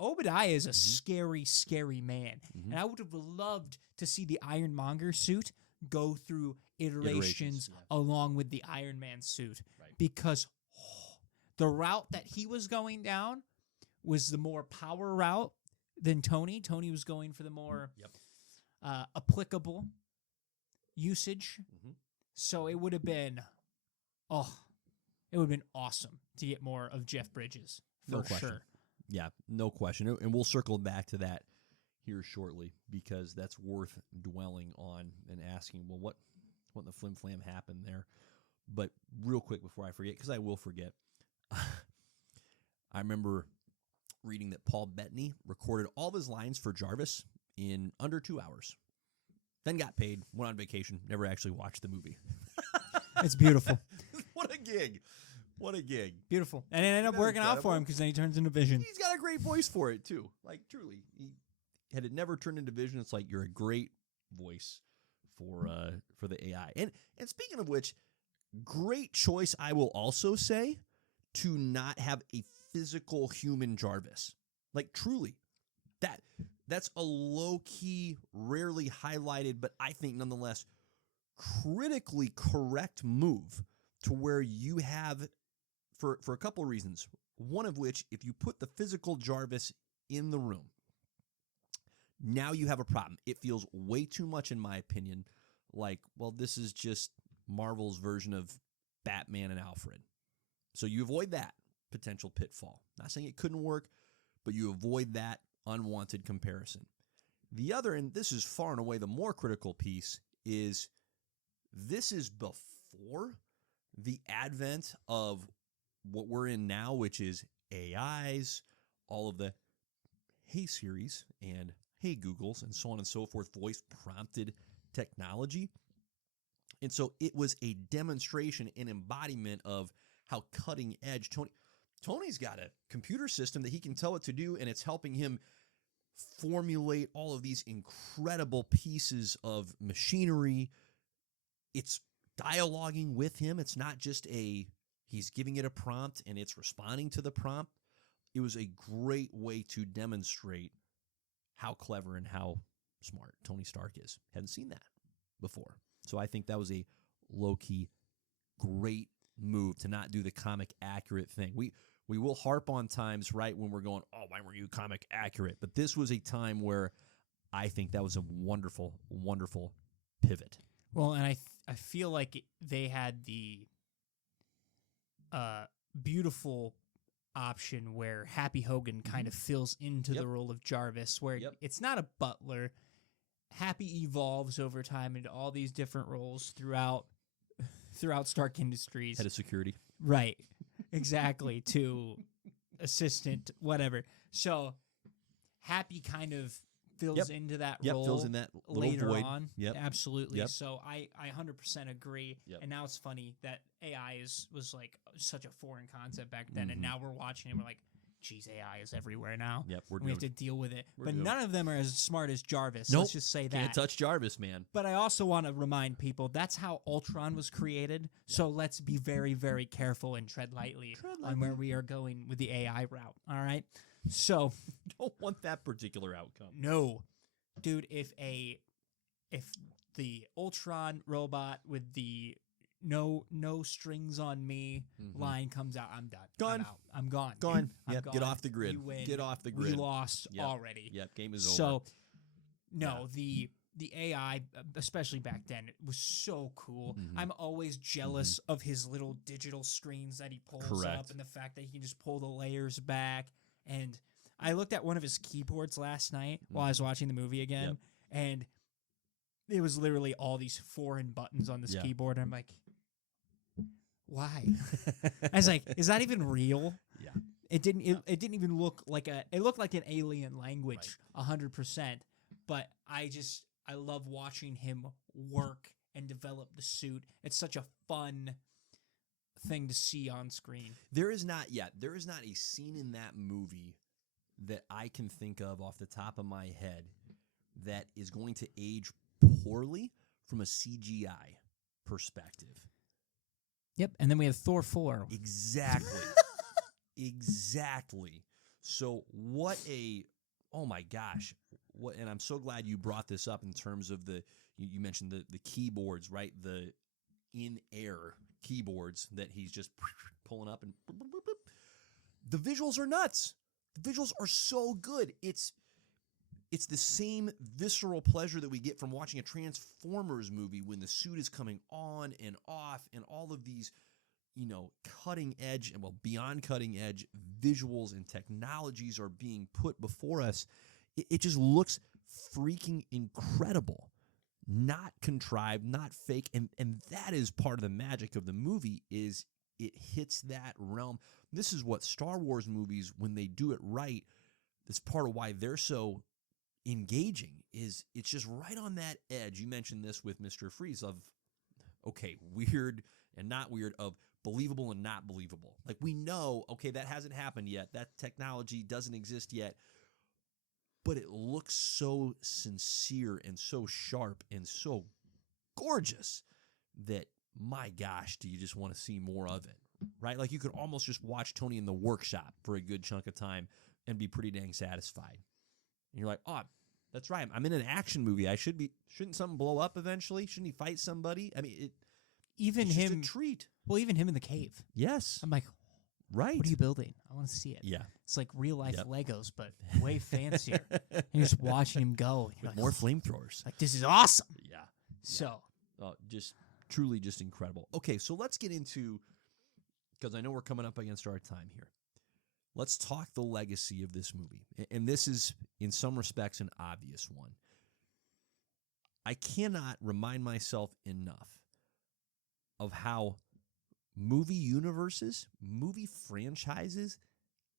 Obadiah is a Mhm. scary, scary man. Mhm. And I would have loved to see the Ironmonger suit go through iterations yeah. along with the Iron Man suit. Right. Because the route that he was going down was the more power route than Tony. Tony was going for the more Yep. applicable usage. Mhm. So it would have been, it would have been awesome to get more of Jeff Bridges for No question. sure. Yeah, no question. And we'll circle back to that here shortly because that's worth dwelling on and asking, well, what in the flim flam happened there? But real quick before I forget, because I will forget, I remember reading that Paul Bettany recorded all of his lines for Jarvis in under 2 hours. Then got paid, went on vacation, never actually watched the movie. It's beautiful. What a gig. What a gig. Beautiful. And it ended up Isn't that working out for incredible? him because then he turns into Vision. He's got a great voice for it, too. Like, truly. Had it never turned into Vision, it's like you're a great voice for the AI. And speaking of which, great choice, I will also say, to not have a physical human Jarvis. Like, truly. That's a low-key, rarely highlighted, but I think nonetheless critically correct move to where you have, for a couple of reasons, one of which, if you put the physical Jarvis in the room, now you have a problem. It feels way too much, in my opinion, like, well, this is just Marvel's version of Batman and Alfred. So you avoid that potential pitfall. Not saying it couldn't work, but you avoid that unwanted comparison. The other, and this is far and away the more critical piece, is this is before the advent of what we're in now, which is AIs, all of the Hey Siris and Hey Googles and so on and so forth, voice prompted technology. And so it was a demonstration and embodiment of how cutting edge Tony's got a computer system that he can tell what to do, and it's helping him formulate all of these incredible pieces of machinery. It's dialoguing with him. It's not just he's giving it a prompt and it's responding to the prompt. It was a great way to demonstrate how clever and how smart Tony Stark is. Hadn't seen that before. So I think that was a low-key great move to not do the comic accurate thing. We will harp on times, right, when we're going, oh, why weren't you comic accurate? But this was a time where I think that was a wonderful, wonderful pivot. Well, and I feel like they had the beautiful option where Happy Hogan kind of fills into the role of Jarvis, where it's not a butler. Happy evolves over time into all these different roles throughout Stark Industries. Head of security. Right. Exactly. To assistant, whatever. So Happy kind of fills into that role. Fills in that little later void. on. Yep. Absolutely. Yep. So I 100% agree. Yep. And now it's funny that AI was like such a foreign concept back then, and now we're watching it. We're like, geez, AI is everywhere now. Yep. We have to deal with it. We're But doing none of them are as smart as Jarvis. Nope. Let's just say that. Can't touch Jarvis, man. But I also want to remind people that's how Ultron was created. So let's be very, very careful and tread lightly on where we are going with the AI route. All right. So Don't want that particular outcome. no, dude. If the Ultron robot with the no strings on me line comes out, I'm done. Gone. I'm out. I'm gone. Gone. dude. I'm Yep. gone. Get off the grid. You win. Get off the We grid. lost Yep. already. Yep. Game is over. So, no, the AI, especially back then, it was so cool. I'm always jealous of his little digital screens that he pulls Correct. up and the fact that he can just pull the layers back. And I looked at one of his keyboards last night while I was watching the movie again, and it was literally all these foreign buttons on this keyboard. And I'm like, why? I was like, is that even real? Yeah. It didn't even look like it looked like an alien language 100%. But I just I love watching him work and develop the suit. It's such a fun thing to see on screen. There is not a scene in that movie that I can think of off the top of my head that is going to age poorly from a CGI perspective. Yep, and then we have Thor 4. Exactly. Exactly. So oh my gosh. And I'm so glad you brought this up in terms of you mentioned the keyboards, right? The in-air keyboards that he's just pulling up and the visuals are nuts. The visuals are so good. It's the same visceral pleasure that we get from watching a Transformers movie when the suit is coming on and off and all of these, cutting edge and beyond cutting edge visuals and technologies are being put before us. It just looks freaking incredible. Not contrived, not fake. And that is part of the magic of the movie is it hits that realm. This is what Star Wars movies, when they do it right, that's part of why they're so engaging, is it's just right on that edge. You mentioned this with Mr. Freeze of, okay, weird and not weird, of believable and not believable. Like we know, okay, that hasn't happened yet. That technology doesn't exist yet. But it looks so sincere and so sharp and so gorgeous that, my gosh, do you just want to see more of it, right? Like you could almost just watch Tony in the Workshop for a good chunk of time and be pretty dang satisfied. And you're like, oh, that's right. I'm in an action movie. Shouldn't something blow up eventually? Shouldn't he fight somebody? I mean, it's just a treat. Well, even him in the cave. Yes. I'm like, right. What are you building? I want to see it. Yeah. It's like real life Legos, but way fancier. And you're just watching him go. With like, more flamethrowers. Like, this is awesome. Yeah. So. Just truly just incredible. Okay, so let's get into, because I know we're coming up against our time here. Let's talk the legacy of this movie. And this is, in some respects, an obvious one. I cannot remind myself enough of how movie universes, movie franchises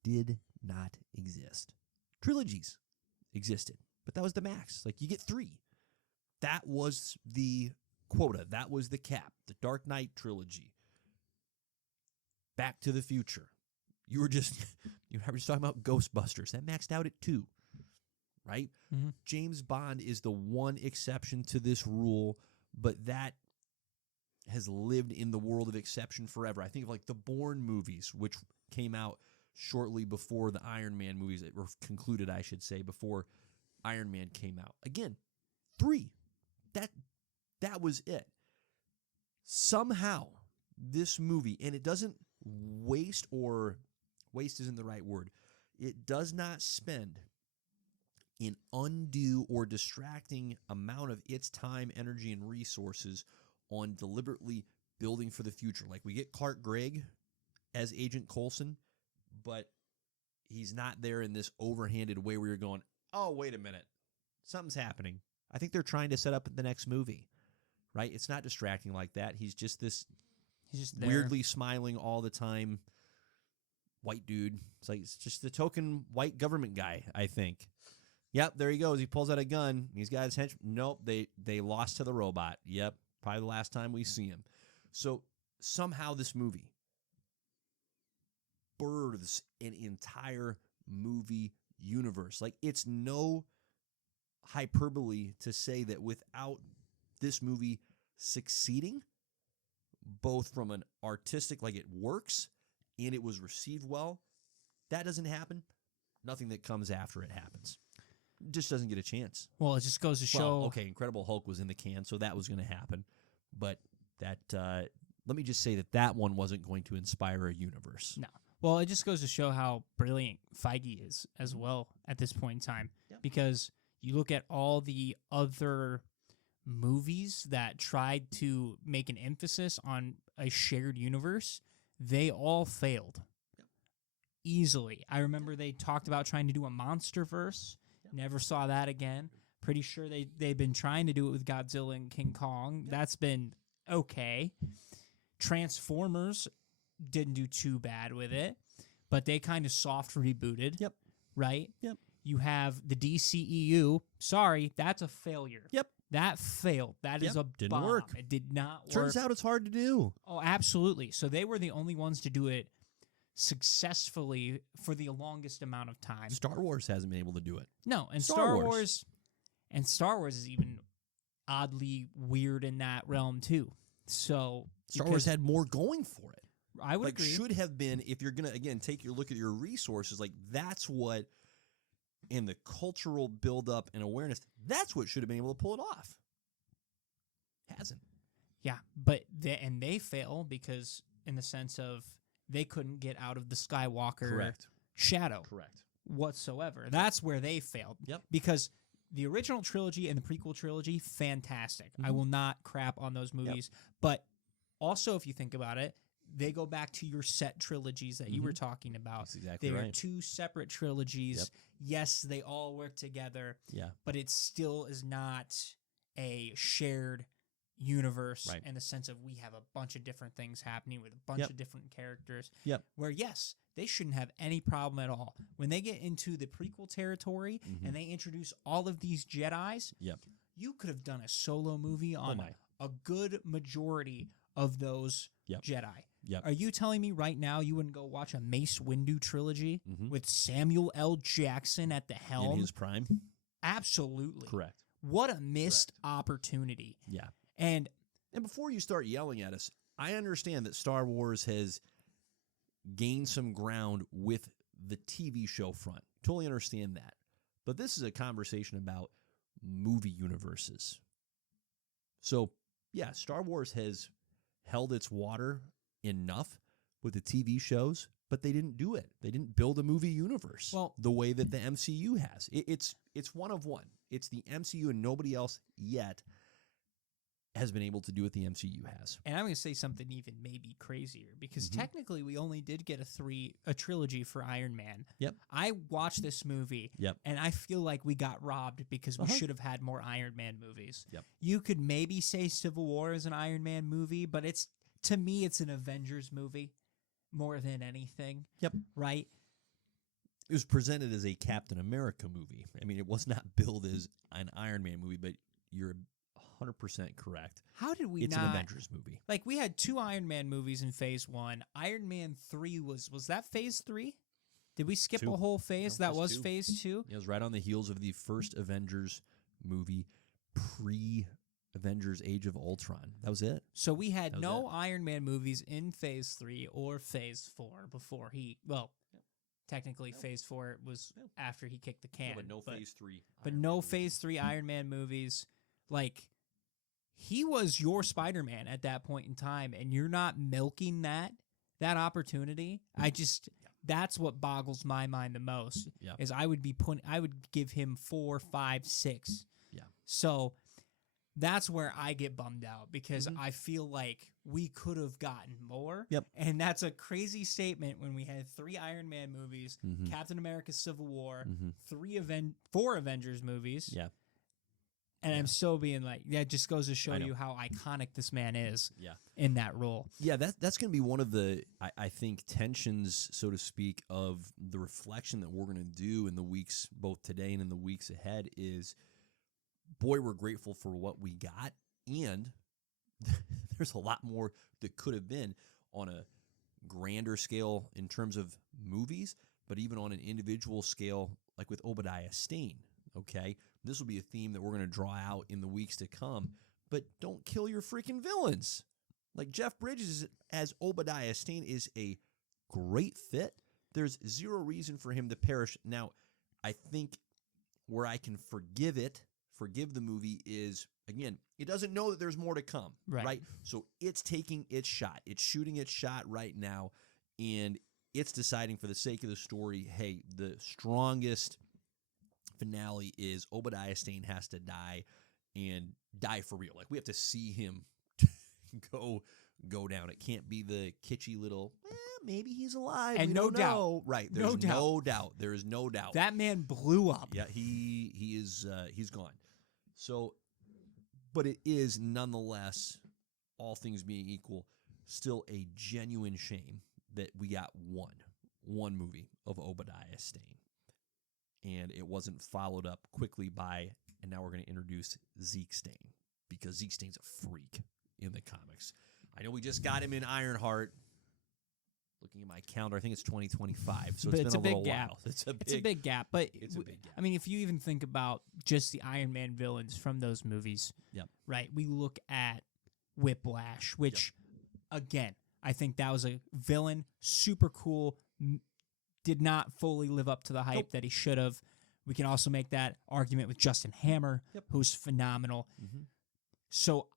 did not exist. Trilogies existed, but that was the max. Like, you get 3. That was the quota. That was the cap. The Dark Knight trilogy. Back to the Future. You were just talking about Ghostbusters. That maxed out at 2, right? Mm-hmm. James Bond is the one exception to this rule, but that has lived in the world of exception forever. I think of like the Bourne movies, which came out shortly before the Iron Man movies, or concluded, I should say, before Iron Man came out. Again, 3. That was it. Somehow, this movie, and it doesn't waste isn't the right word. It does not spend an undue or distracting amount of its time, energy, and resources on deliberately building for the future. Like, we get Clark Gregg as Agent Coulson, but he's not there in this overhanded way where you're going, oh, wait a minute, something's happening. I think they're trying to set up the next movie, right? It's not distracting like that. He's just this there. Weirdly smiling all the time white dude. It's just the token white government guy, I think. Yep, there he goes. He pulls out a gun. He's got his henchman. Nope, they lost to the robot. Yep, probably the last time we see him. So somehow this movie births an entire movie universe. Like, it's no hyperbole to say that without this movie succeeding, both from an artistic, like it works, and it was received well, that doesn't happen. Nothing that comes after it happens. It just doesn't get a chance. Well, it just goes to show. Well, okay, Incredible Hulk was in the can, so that was going to happen. But that, let me just say that one wasn't going to inspire a universe. No. Well, it just goes to show how brilliant Feige is as well at this point in time. Yep. Because you look at all the other movies that tried to make an emphasis on a shared universe, they all failed. Yep. Easily. I remember they talked about trying to do a MonsterVerse. Yep. Never saw that again. Pretty sure they've been trying to do it with Godzilla and King Kong. Yep. That's been okay. Transformers didn't do too bad with it, but they kind of soft rebooted. Yep. Right? Yep. You have the DCEU. Sorry, that's a failure. Yep. That failed. That is Yep, a didn't bomb. work. It did not work. Turns out it's hard to do. Oh, absolutely. So they were the only ones to do it successfully for the longest amount of time. Star Wars hasn't been able to do it. No, and Star Wars. Star Wars is even oddly weird in that realm too. So Star Wars had more going for it. I would Like, agree. should have been, if you're going to, again, take your look at your resources, like, that's what, in the cultural buildup and awareness, that's what should have been able to pull it off. Hasn't. Yeah, but they fail because in the sense of they couldn't get out of the Skywalker Correct. shadow Correct. whatsoever. That's where they failed. Yep. Because the original trilogy and the prequel trilogy, fantastic. I will not crap on those movies. But also, if you think about it, they go back to your set trilogies that you were talking about. That's exactly They are right. two separate trilogies. Yep. Yes, they all work together, Yeah. but it still is not a shared universe Right. in the sense of we have a bunch of different things happening with a bunch Yep. of different characters. Yep. Where, yes, they shouldn't have any problem at all. When they get into the prequel territory Mhm. and they introduce all of these Jedis, Yep. you could have done a solo movie on my. a good majority of those Yep. Jedi. Yep. Are you telling me right now you wouldn't go watch a Mace Windu trilogy Mhm. with Samuel L. Jackson at the helm? In his prime? Absolutely. Correct. What a missed opportunity. Yeah. And And before you start yelling at us, I understand that Star Wars has gained some ground with the TV show front. Totally understand that. But this is a conversation about movie universes. So, yeah, Star Wars has held its water enough with the TV shows, but they didn't do it. They didn't build a movie universe the way that the MCU has. It's one of one. It's the MCU and nobody else yet has been able to do what the MCU has. I'm going to say something even maybe crazier because technically we only did get a trilogy for Iron Man. Yep. I watched this movie Yep. and I feel like we got robbed because we should have had more Iron Man movies. Yep. You could maybe say Civil War is an Iron Man movie, but to me it's an Avengers movie more than anything. Yep. Right? It was presented as a Captain America movie. I mean, it was not billed as an Iron Man movie, but you're 100% correct. How did we It's not an Avengers movie. Like we had 2 Iron Man movies in phase 1. Iron Man 3 was that phase 3? Did we skip 2. a whole phase? No, That it was was 2. phase 2? It was right on the heels of the first Avengers movie, pre-Avengers Age of Ultron. That was it. So we had That was no Iron Man movies in phase 3 or phase 4 before technically phase 4 was after he kicked the can. but no phase 3. But Iron no Man movies. phase 3 Iron Man movies. Like, he was your Spider-Man at that point in time, and you're not milking that opportunity. That's what boggles my mind the most. Yeah. Is I would give him 4, 5, 6. Yeah. So that's where I get bummed out because I feel like we could have gotten more. Yep. And that's a crazy statement when we had 3 Iron Man movies, Mhm. Captain America Civil War, Mhm. 4 Avengers movies. Yeah. And I'm still being like, that just goes to show I know. you how iconic this man is Yeah. in that role. Yeah, that's going to be one of the, I think, tensions, so to speak, of the reflection that we're going to do in the weeks, both today and in the weeks ahead is, boy, we're grateful for what we got. And there's a lot more that could have been on a grander scale in terms of movies, but even on an individual scale, like with Obadiah Stane, okay? This will be a theme that we're going to draw out in the weeks to come, but don't kill your freaking villains. Like Jeff Bridges as Obadiah Stane is a great fit. There's zero reason for him to perish. Now, I think where I can forgive the movie is, again, it doesn't know that there's more to come, right? So it's taking its shot. It's shooting its shot right now, and it's deciding for the sake of the story, hey, the strongest finale is Obadiah Stane has to die and die for real. Like, we have to see him go down. It can't be the kitschy little, maybe he's alive. And we no don't doubt. know. Right. There's no doubt. There is no doubt. That man blew up. Yeah, he is he's gone. So, but it is nonetheless, all things being equal, still a genuine shame that we got one movie of Obadiah Stane. and it wasn't followed up quickly by, and now we're going to introduce Zeke Stain, because Zeke Stain's a freak in the comics. I know we just got him in Ironheart. Looking at my calendar, I think it's 2025, so But it's been a big little gap. while. It's a big gap, but It's a big gap. I mean, if you even think about just the Iron Man villains from those movies, Yep. right? We look at Whiplash, which, again, I think that was a villain, super cool, did not fully live up to the hype that he should have. We can also make that argument with Justin Hammer, who's phenomenal. Mhm. So,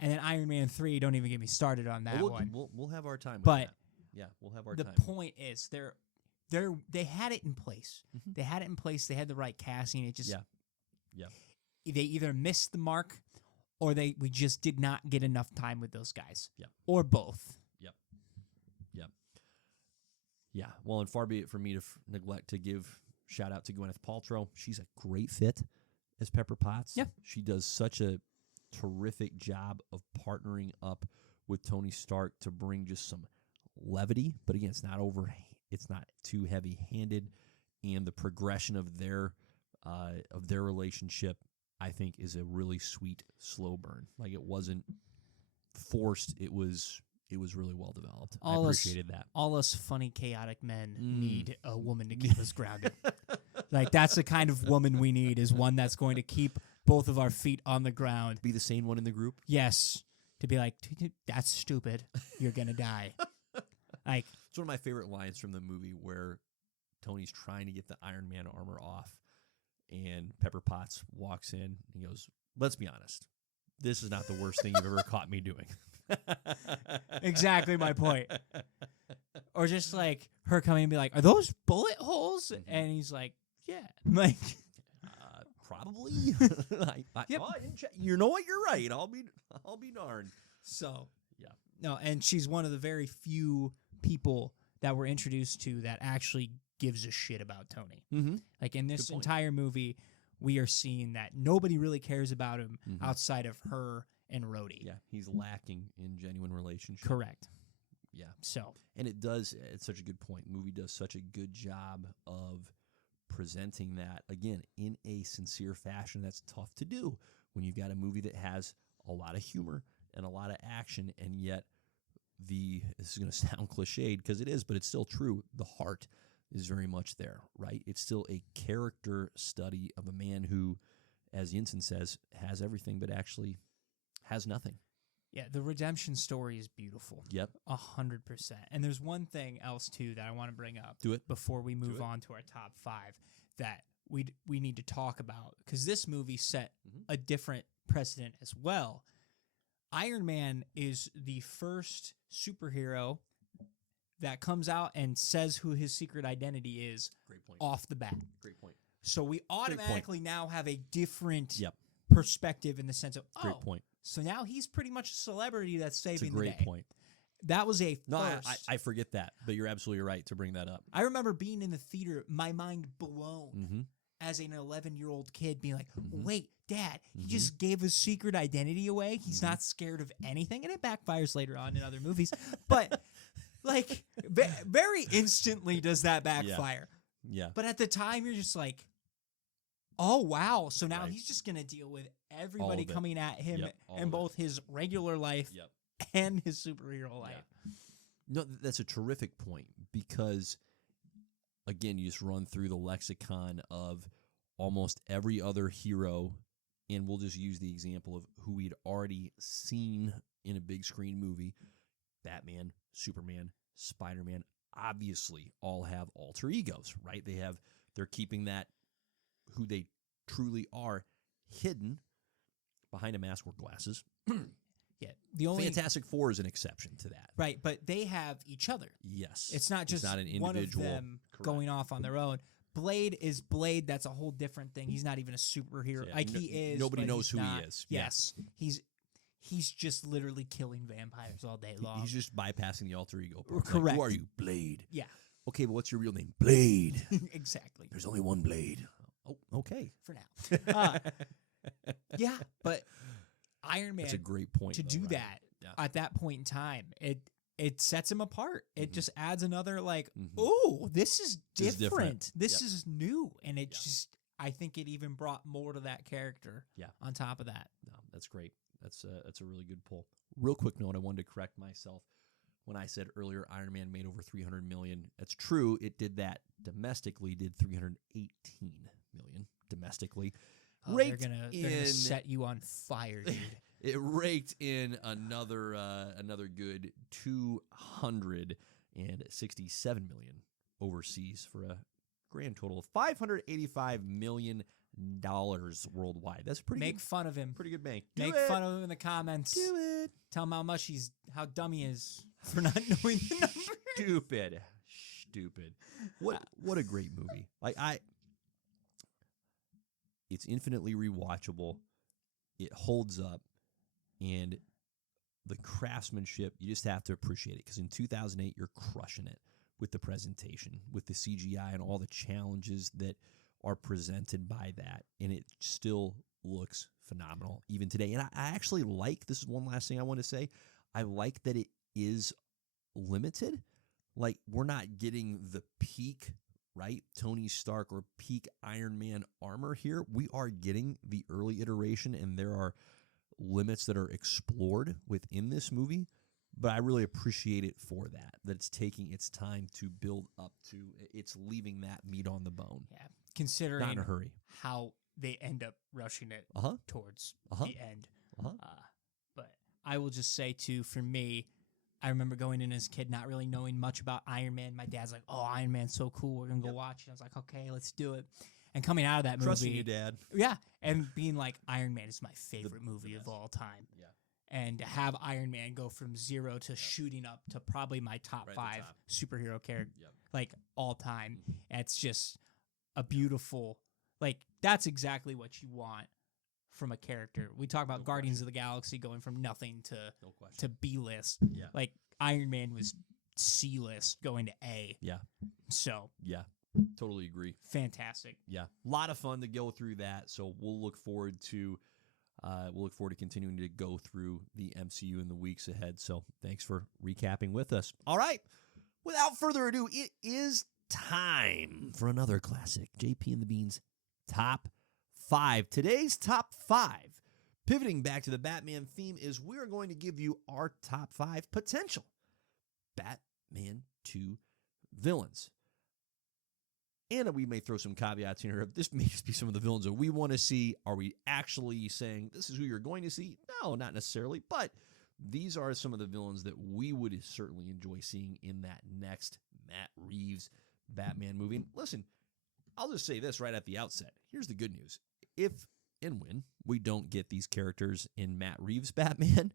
and then Iron Man 3, don't even get me started on that one. We'll have our time with But that. Yeah, we'll have our the time. point is, they had it in place. Mhm. They had it in place. They had the right casting. It just Yeah. they either missed the mark, or we just did not get enough time with those guys. Yep. Or both. Yeah, well, and far be it from me to neglect to give shout out to Gwyneth Paltrow. She's a great fit as Pepper Potts. Yeah. She does such a terrific job of partnering up with Tony Stark to bring just some levity, but again, it's not too heavy-handed, and the progression of their relationship, I think, is a really sweet slow burn. Like, it wasn't forced. It was really well developed. I appreciated that. All us funny, chaotic men need a woman to keep us grounded. Like, that's the kind of woman we need, is one that's going to keep both of our feet on the ground. Be the sane one in the group. Yes. To be like, that's stupid. You're going to die. Like, it's one of my favorite lines from the movie where Tony's trying to get the Iron Man armor off, and Pepper Potts walks in and he goes, "Let's be honest. This is not the worst thing you've ever caught me doing." Exactly my point. Or just like her coming and be like, "Are those bullet holes?" And he's like, "Yeah." Like, probably. I didn't check. You know what? You're right. I'll be darned. so Yeah. No, and she's one of the very few people that we're introduced to that actually gives a shit about Tony. Mm-hmm. Like, in this Good point. entire movie, we are seeing that nobody really cares about him Mhm. outside of her and Rhodey. Yeah, he's lacking in genuine relationship. Correct. Yeah. So, And it does, it's such a good point. The movie does such a good job of presenting that, again, in a sincere fashion. That's tough to do when you've got a movie that has a lot of humor and a lot of action, and yet this is going to sound cliched because it is, but it's still true. The heart is very much there, right? It's still a character study of a man who, as Yinsen says, has everything but actually has nothing. yeah, the redemption story is beautiful. Yep. 100%. And there's one thing else, too, that I want to bring up. Do it. Before we move it. on to our top 5 that we need to talk about, because this movie set a different precedent as well. Iron Man is the first superhero that comes out and says who his secret identity is Great point. off the bat. Great point. So we automatically now have a different Yep. perspective in the sense of, Great point. so now he's pretty much a celebrity that's It's a saving great the day. point. That was a No, first. I forget that, but you're absolutely right to bring that up. I remember being in the theater, my mind blown Mm-hmm. as an 11-year-old kid, being like, Mhm. wait, Dad, he Mhm. just gave his secret identity away. He's Mhm. not scared of anything. And it backfires later on in other movies. But, like, very instantly does that backfire. Yeah. But at the time, you're just like, oh, wow. So now Right. he's just going to deal with everybody of it. coming at him Yep, all in of it. both his regular life Yep. and his superhero life. No, that's a terrific point because, again, you just run through the lexicon of almost every other hero, and we'll just use the example of who we'd already seen in a big screen movie. Batman, Superman, Spider-Man, obviously all have alter egos, right? They're keeping that who they truly are hidden behind a mask or glasses. Yeah. The only Fantastic Four is an exception to that. Right, but they have each other. Yes. It's not just not an one individual. of them Correct. going off on their own. Blade is Blade. That's a whole different thing. He's not even a superhero. So, yeah, like, he is. nobody but knows he's who not. he is. Yeah. Yes. He's just literally killing vampires all day long. He's just bypassing the alter ego part. Correct. Like, who are you? Blade. Yeah. Okay, but what's your real name? Blade. Exactly. There's only one Blade. Oh, okay. For now. Yeah, but Iron Man, That's a great point. to though, do right? that Yeah. at that point in time, it sets him apart. It Mhm. just adds another like, Mhm. oh, this is This is different. different. This Yep. is new, and it Yeah. just I think it even brought more to that character. Yeah. On top of that, No, that's great. That's a really good pull. Real quick note, I wanted to correct myself when I said earlier Iron Man made over 300 million. That's true. It did that domestically. Did 318 million domestically. they're Raked gonna set you on fire, dude. It raked in another good 267 million overseas for a grand total of $585 million worldwide. That's pretty Make good. fun of him. Pretty good bank. Make fun of him in the comments. Do it. Tell him how dumb he is for not knowing the number. Stupid. What a great movie. It's infinitely rewatchable. It holds up, and the craftsmanship, you just have to appreciate it, because in 2008 you're crushing it with the presentation, with the CGI and all the challenges that are presented by that, and it still looks phenomenal even today. And I actually like, this is one last thing I want to say, I like that it is limited. Like, we're not getting the peak, right, Tony Stark or peak Iron Man armor here. We are getting the early iteration, and there are limits that are explored within this movie. But I really appreciate it for that it's taking its time to build up to, it's leaving that meat on the bone. Yeah, considering Not in a hurry. how they end up rushing it towards Uh-huh. the end. Uh-huh. But I will just say, too, for me, I remember going in as a kid not really knowing much about Iron Man. My dad's like, oh, Iron Man's so cool. We're going to go watch it. I was like, okay, let's do it. And coming out of that movie. Trusting you, Dad. Yeah. And being like, Iron Man is my favorite movie of all time. Yeah. And to have Iron Man go from zero to shooting up to probably my top Right at the 5 top. superhero character, Yep. like all time. Mhm. It's just a beautiful, like, that's exactly what you want from a character. We talk about No Guardians of the Galaxy going from nothing No question. to B list. Yeah. Like Iron Man was C list going to A. Yeah. So Yeah. Totally agree. fantastic. Yeah. A lot of fun to go through that. So we'll look forward to continuing to go through the MCU in the weeks ahead. So thanks for recapping with us. All right. Without further ado, it is time for another classic, JP and the Beans Top 5. Today's Top 5, pivoting back to the Batman theme, is we're going to give you our top 5 potential Batman 2 villains. And we may throw some caveats in here. This may just be some of the villains that we want to see. Are we actually saying this is who you're going to see? No, not necessarily. But these are some of the villains that we would certainly enjoy seeing in that next Matt Reeves Batman movie. And listen, I'll just say this right at the outset. Here's the good news. If and when we don't get these characters in Matt Reeves Batman,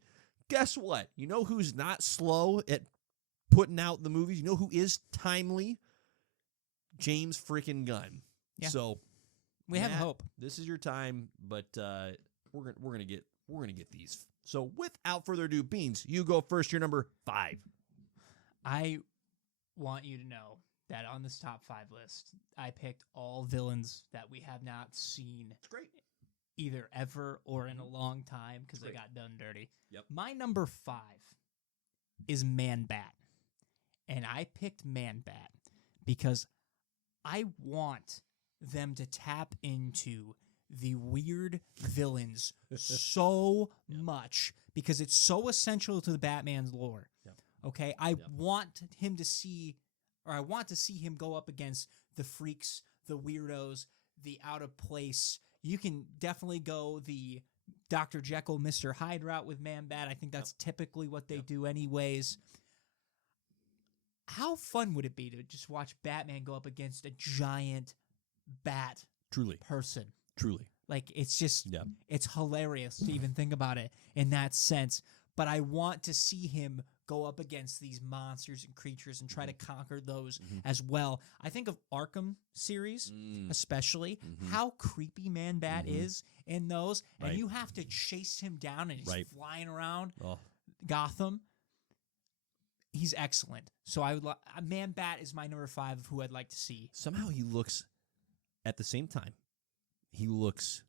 guess what? You know who's not slow at putting out the movies? You know who is timely? James freaking Gunn. Yeah. So We have Matt, hope. This is your time, but we're gonna get these. So without further ado, Beans, you go first. You're number 5. I want you to know that on this top 5 list, I picked all villains that we have not seen It's great. either ever or in a long time because they Great. got done dirty. Yep. My number 5 is Man-Bat. And I picked Man-Bat because I want them to tap into the weird villains so much because it's so essential to the Batman's lore. Yep. Okay? I want him to see, or I want to see him go up against the freaks, the weirdos, the out of place. You can definitely go the Dr. Jekyll, Mr. Hyde route with Man-Bat. I think that's typically what they do anyways. How fun would it be to just watch Batman go up against a giant bat Truly. person? Truly. Like, it's just, Yeah. it's hilarious to even think about it in that sense. But I want to see him go up against these monsters and creatures and try to conquer those as well. I think of Arkham series, especially, how creepy Man-Bat is in those. And Right. you have to chase him down and he's Right. flying around Oh. Gotham. He's excellent. So I would Man-Bat is my number 5 of who I'd like to see. Somehow he looks, at the same time, he looks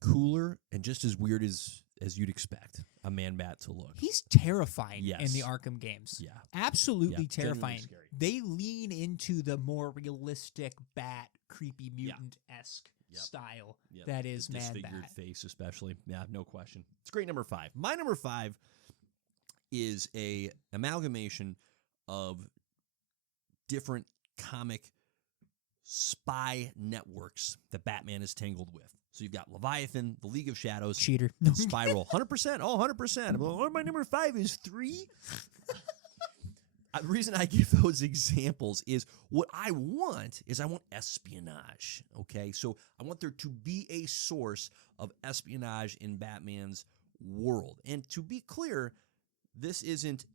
cooler and just as weird as as you'd expect a Man-Bat to look. He's terrifying in Yes. the Arkham games. Yeah. Absolutely Yeah, genuinely terrifying. scary. They lean into the more realistic Bat, creepy mutant-esque Yep. style Yep. that The is disfigured Man-Bat. face, especially. Yeah, no question. It's great number 5. My number 5 is a amalgamation of different comic spy networks that Batman is tangled with. So you've got Leviathan, the League of Shadows, Cheater. Spiral. 100%. Oh, 100%. Well, my number 5 is 3. The reason I give those examples is what I want espionage. Okay, so I want there to be a source of espionage in Batman's world. And to be clear, this isn't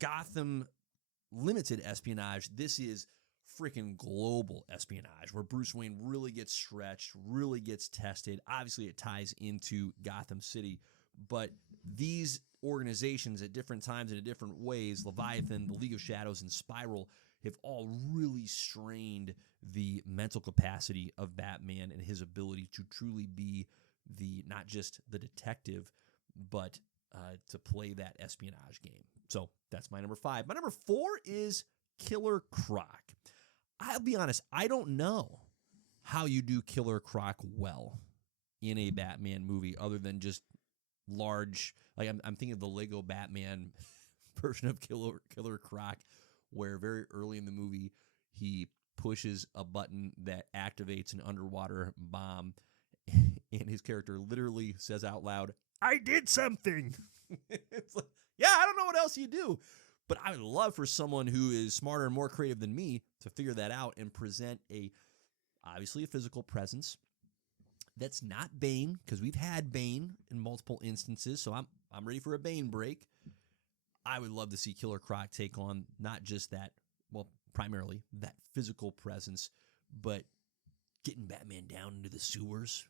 Gotham limited espionage. This is freaking global espionage where Bruce Wayne really gets stretched, really gets tested. Obviously, it ties into Gotham City, but these organizations at different times and in different ways, Leviathan, the League of Shadows, and Spiral, have all really strained the mental capacity of Batman and his ability to truly be the not just the detective, but to play that espionage game. So that's my number 5. My number 4 is Killer Croc. I'll be honest, I don't know how you do Killer Croc well in a Batman movie other than just large, like I'm thinking of the Lego Batman version of Killer Croc, where very early in the movie he pushes a button that activates an underwater bomb, and his character literally says out loud, "I did something." It's like, yeah, I don't know what else you do, but I would love for someone who is smarter and more creative than me to figure that out and present obviously a physical presence that's not Bane, because we've had Bane in multiple instances, so I'm ready for a Bane break. I would love to see Killer Croc take on not just that, well, primarily that physical presence, but getting Batman down into the sewers.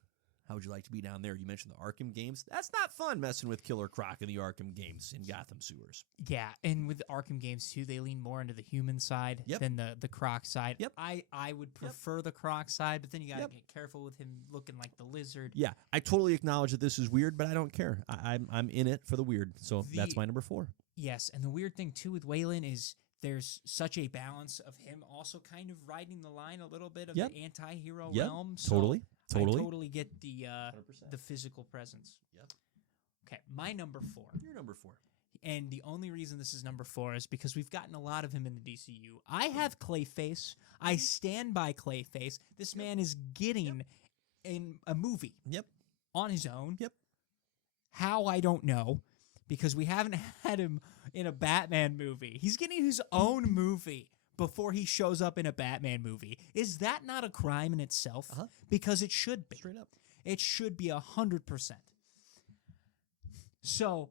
How would you like to be down there? You mentioned the Arkham games. That's not fun messing with Killer Croc in the Arkham games in Gotham sewers. Yeah, and with the Arkham games too, they lean more into the human side Yep. than the Croc side. Yep. I would prefer the Croc side, but then you gotta Yep. get careful with him looking like the lizard. Yeah, I totally acknowledge that this is weird, but I don't care. I'm in it for the weird, so that's my number 4. Yes, and the weird thing too with Waylon is there's such a balance of him also kind of riding the line a little bit of Yep. the anti-hero Yep, realm. So totally. I totally get the 100%. physical presence. Yep. Okay, my number 4. You're number 4. And the only reason this is number 4 is because we've gotten a lot of him in the DCU. I have Clayface. I stand by Clayface. This man is getting in a movie Yep. on his own. Yep. How, I don't know, because we haven't had him in a Batman movie. He's getting his own movie before he shows up in a Batman movie. Is that not a crime in itself? Uh-huh. Because it should be. Straight up. It should be 100%. So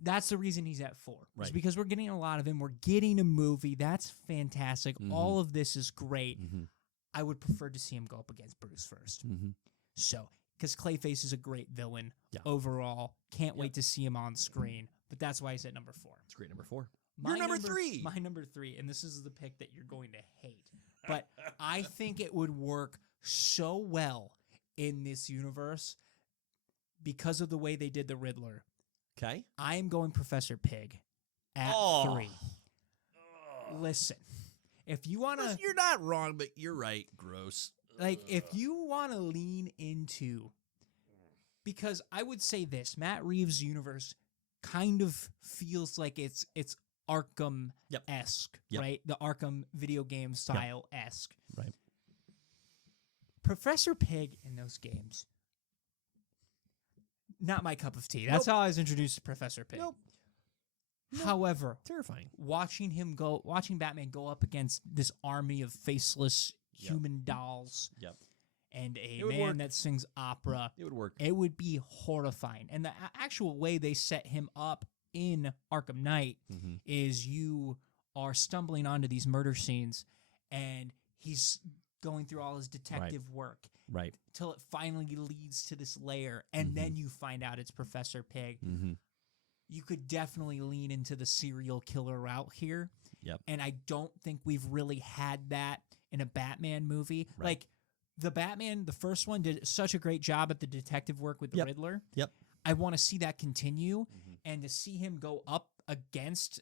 that's the reason he's at 4. It's Right. because we're getting a lot of him. We're getting a movie. That's fantastic. Mhm. All of this is great. Mm-hmm. I would prefer to see him go up against Bruce first. Mm-hmm. So, because Clayface is a great villain Yeah. overall. Can't Yep. wait to see him on screen. But that's why he's at number 4. It's great number 4. My You're number 3. My number 3, and this is the pick that you're going to hate. But I think it would work so well in this universe because of the way they did the Riddler. Okay. I am going Professor Pig at 3. Listen, if you want to, You're not wrong, but you're right. Gross. if you want to lean into, because I would say this, Matt Reeves' universe kind of feels like it's Arkham-esque, Yep. right? The Arkham video game style-esque. Right. Professor Pig in those games, not my cup of tea. That's how I was introduced to Professor Pig. Nope. However, Terrifying. watching Batman go up against this army of faceless Yep. human dolls Yep. and a It would man work. that sings opera, It would work. it would be horrifying. And the actual way they set him up in Arkham Knight Mm-hmm. is you are stumbling onto these murder scenes and he's going through all his detective work Right. till it finally leads to this lair, and Mhm. then you find out it's Professor Pig. Mm-hmm. You could definitely lean into the serial killer route here. Yep. And I don't think we've really had that in a Batman movie. Right. Like, the Batman, the first one, did such a great job at the detective work with the Yep. Riddler. Yep. I want to see that continue Mhm. and to see him go up against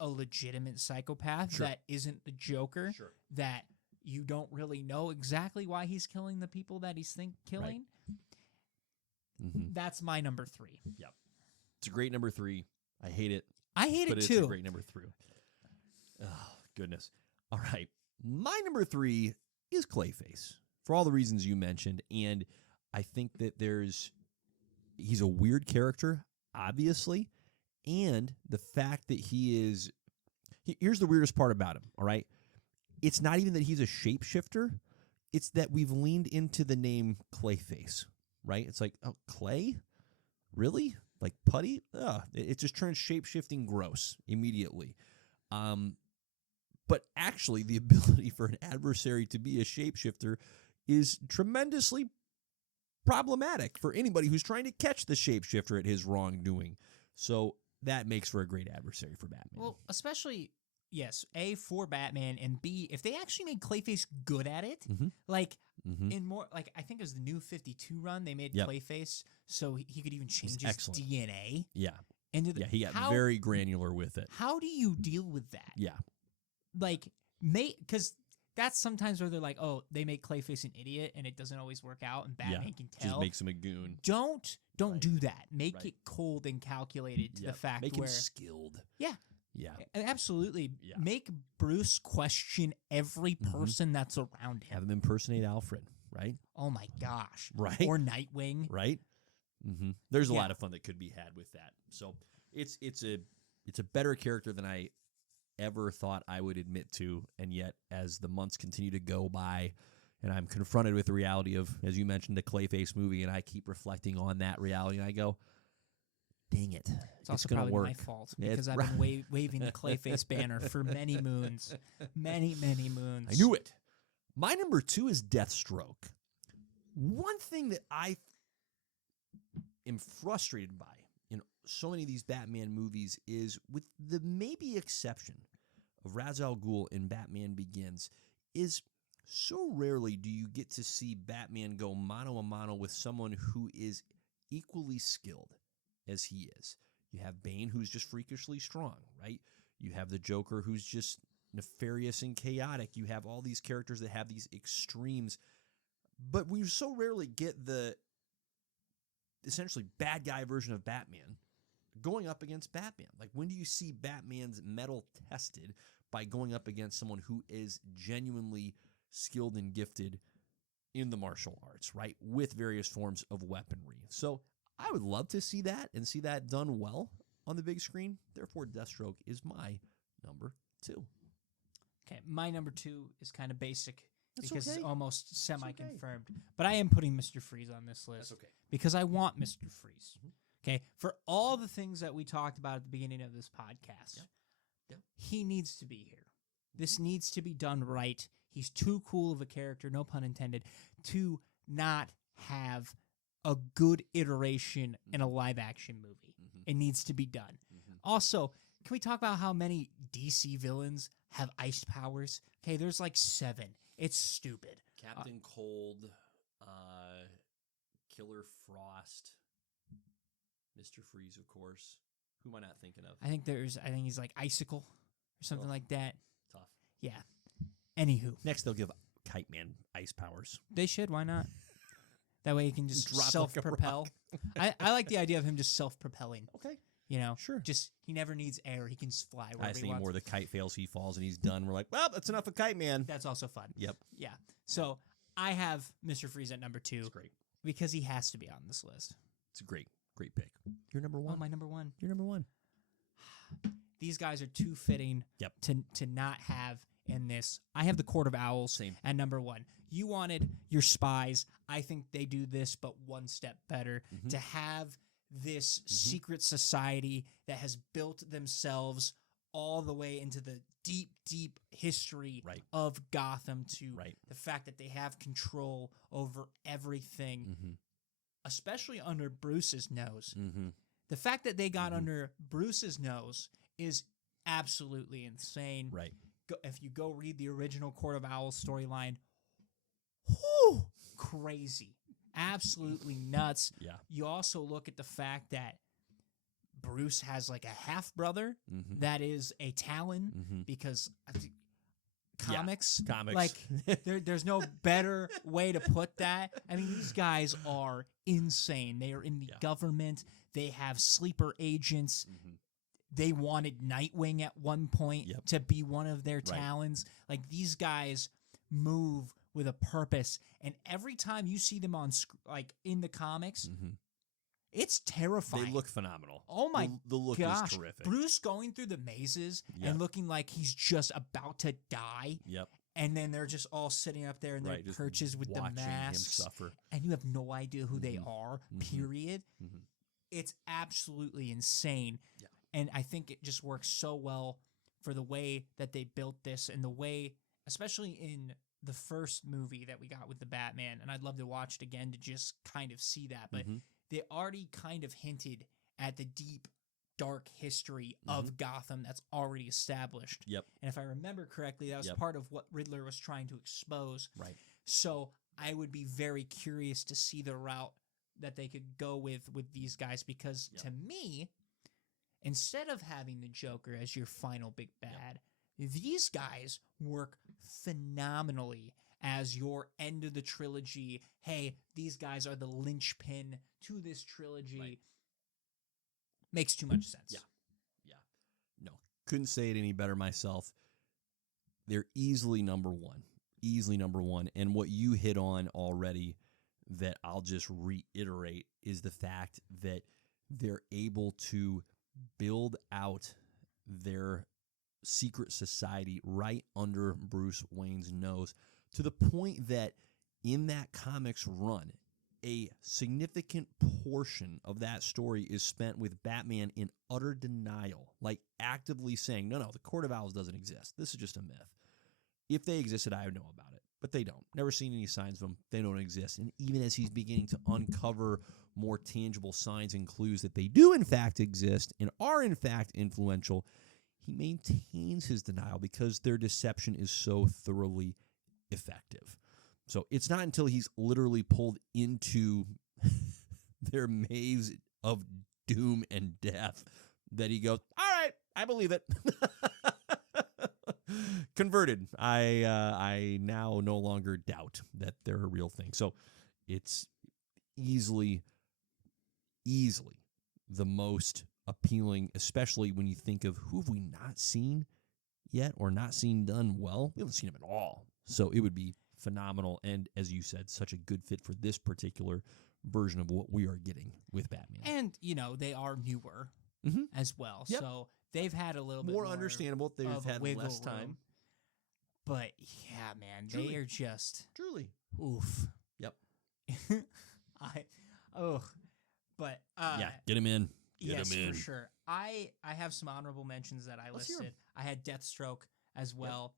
a legitimate psychopath Sure. that isn't the Joker, Sure. that you don't really know exactly why he's killing the people that he's killing. Mm-hmm. That's my number 3. It's a great number 3. I hate it, I hate but it it's too. a great number 3. Oh, goodness. All right. My number 3 is Clayface for all the reasons you mentioned. And I think that he's a weird character, obviously. And the fact that here's the weirdest part about him, all right? It's not even that he's a shapeshifter. It's that we've leaned into the name Clayface, right? It's like, oh, Clay? Really? Like putty? Ugh, it just turns shape-shifting gross immediately. But actually, the ability for an adversary to be a shapeshifter is tremendously problematic for anybody who's trying to catch the shapeshifter at his wrongdoing. So that makes for a great adversary for Batman. Well, especially, yes, A, for Batman, and B, if they actually made Clayface good at it, Mhm. like, Mhm. in more, like, I think it was the New 52 run, they made Yep. Clayface so he could even change his excellent. DNA Yeah. into the. Yeah, he got how, very granular with it. How do you deal with that? Yeah. Like, because that's sometimes where they're like, oh, they make Clayface an idiot and it doesn't always work out, and Batman can Just tell. makes him a goon. Don't Right. do that. Make Right. it cold and calculated to the fact Make where him skilled. Yeah. Yeah. absolutely Yeah. make Bruce question every Mhm. person that's around him. Have him impersonate Alfred, right? Oh my gosh. Right. Or Nightwing. Right? Mm-hmm. There's a Yeah. lot of fun that could be had with that. So it's a better character than I ever thought I would admit to, and yet as the months continue to go by and I'm confronted with the reality of, as you mentioned, the Clayface movie, and I keep reflecting on that reality, and I go, dang it. It's also going to probably work. my fault Yeah, because I've been waving the Clayface banner for many moons. Many moons. I knew it. My number 2 is Deathstroke. One thing that I am frustrated by in so many of these Batman movies is, with the maybe exception of Ra's al Ghul in Batman Begins, is so rarely do you get to see Batman go mano a mano with someone who is equally skilled as he is. You have Bane, who's just freakishly strong, right? You have the Joker, who's just nefarious and chaotic. You have all these characters that have these extremes, but we so rarely get the essentially bad guy version of Batman going up against Batman. Like, when do you see Batman's mettle tested by going up against someone who is genuinely skilled and gifted in the martial arts, right? With various forms of weaponry. So I would love to see that and see that done well on the big screen. Therefore, Deathstroke is my number 2. Okay, my number 2 is kind of basic That's because okay. it's almost It's okay. semi-confirmed. But I am putting Mr. Freeze on this list okay. because I want Mr. Freeze. Mhm. Okay, for all the things that we talked about at the beginning of this podcast, Yep. he needs to be here. This needs to be done right. He's too cool of a character, no pun intended, to not have a good iteration in a live-action movie. Mhm. It needs to be done. Mhm. Also, can we talk about how many DC villains have ice powers? Okay, there's like 7. It's stupid. Captain Cold, Killer Frost, Mr. Freeze, of course. Who am I not thinking of? I think he's like Icicle or something Oh. like that. Tough. Yeah. Anywho, Next, they'll give Kite Man ice powers. they should. Why not? That way he can just Drop like a self-propel. I like the idea of him just self-propelling. Okay. You know, Sure. Just he never needs air. He can just fly I wherever was he thinking wants. more the kite fails, he falls, and he's done. We're like, well, that's enough of Kite Man. That's also fun. Yep. Yeah. So I have Mr. Freeze at number 2 It's great. because he has to be on this list. It's a great pick. You're number Oh, 1. my number 1. You're number 1. These guys are too fitting Yep. to not have in this. I have the Court of Owls Same. at number 1. You wanted your spies. I think they do this, but one step better. Mhm. To have this secret society that has built themselves all the way into the deep, deep history Right. of Gotham, to Right. the fact that they have control over everything, Mm-hmm. especially under Bruce's nose. Mm-hmm. The fact that they got Mhm. under Bruce's nose is absolutely insane. Right. If you go read the original Court of Owls storyline, whew, crazy. absolutely nuts. Yeah. You also look at the fact that Bruce has like a half brother Mm-hmm. that is a Talon Mm-hmm. because Yeah, comics, comics. like there's no better way to put that. I mean, these guys are insane. They are in the Yeah. government. They have sleeper agents. Mm-hmm. They wanted Nightwing at one point Yep. to be one of their Right. Talons. Like these guys move with a purpose, and every time you see them on like in the comics, Mm-hmm. it's terrifying. They look phenomenal. Oh my the look gosh, is terrific. Bruce going through the mazes Yep. and looking like he's just about to die, Yep. and then they're just all sitting up there in their Right. Just perches with the watching masks, him suffer. and you have no idea who they Mhm. are. Mhm. Period. Mhm. It's absolutely insane. Yeah. And I think it just works so well for the way that they built this and the way, especially in the first movie that we got with the Batman, and I'd love to watch it again to just kind of see that. But Mhm. they already kind of hinted at the deep, dark history of Gotham that's already established. Yep. And if I remember correctly, that was Yep. part of what Riddler was trying to expose. Right. So I would be very curious to see the route that they could go with these guys because Yep. to me, instead of having the Joker as your final big bad, these guys work phenomenally as your end of the trilogy. Hey, these guys are the linchpin to this trilogy. Right. Makes too much sense. Yeah. No, couldn't say it any better myself. They're easily number one. Easily number one. And what you hit on already that I'll just reiterate is the fact that they're able to build out their secret society right under Bruce Wayne's nose to the point that in that comics run, a significant portion of that story is spent with Batman in utter denial, like actively saying, no, the Court of Owls doesn't exist. This is just a myth. If they existed, I would know about it, but they don't. Never seen any signs of them. They don't exist. And even as he's beginning to uncover more tangible signs and clues that they do in fact exist and are in fact influential, he maintains his denial because their deception is so thoroughly effective. So it's not until he's literally pulled into their maze of doom and death that he goes, all right, I believe it. Converted. I now no longer doubt that they're a real thing. So it's easily the most appealing, especially when you think of who have we not seen yet or not seen done well. We haven't seen him at all. So it would be phenomenal. And as you said, such a good fit for this particular version of what we are getting with Batman. And, they are newer Mhm. as well. Yep. So they've had a little bit More understandable. They've of had wiggle less time. room. But yeah, man, Truly. they are just Truly. oof. Yep. But Yeah, get him in. Get yes, him in. for sure. I have some honorable mentions that I Let's hear 'em. listed. I had Deathstroke as well.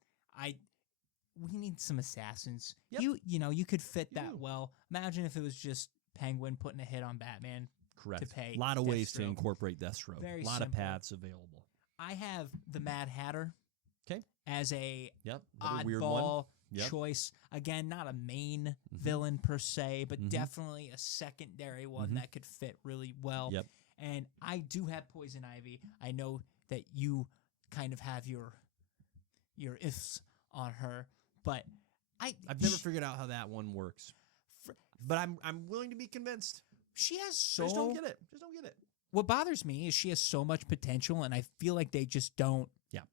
We need some assassins. Yep. You could fit that do. well. Imagine if it was just Penguin putting a hit on Batman. Correct. pay a lot of ways to Deathstroke. incorporate Deathstroke. Very a lot of simple. paths available. I have the Mad Hatter. 'Kay. As a Yep. Another weird one. oddball Yep. choice. Again, not a main Mhm. villain per se, but Mhm. definitely a secondary one Mhm. that could fit really well. Yep. And I do have Poison Ivy. I know that you kind of have your ifs on her, but I've never figured out how that one works. But I'm willing to be convinced. she has I so just don't get it. Just don't get it. what bothers me is she has so much potential, and I feel like they just don't Yeah.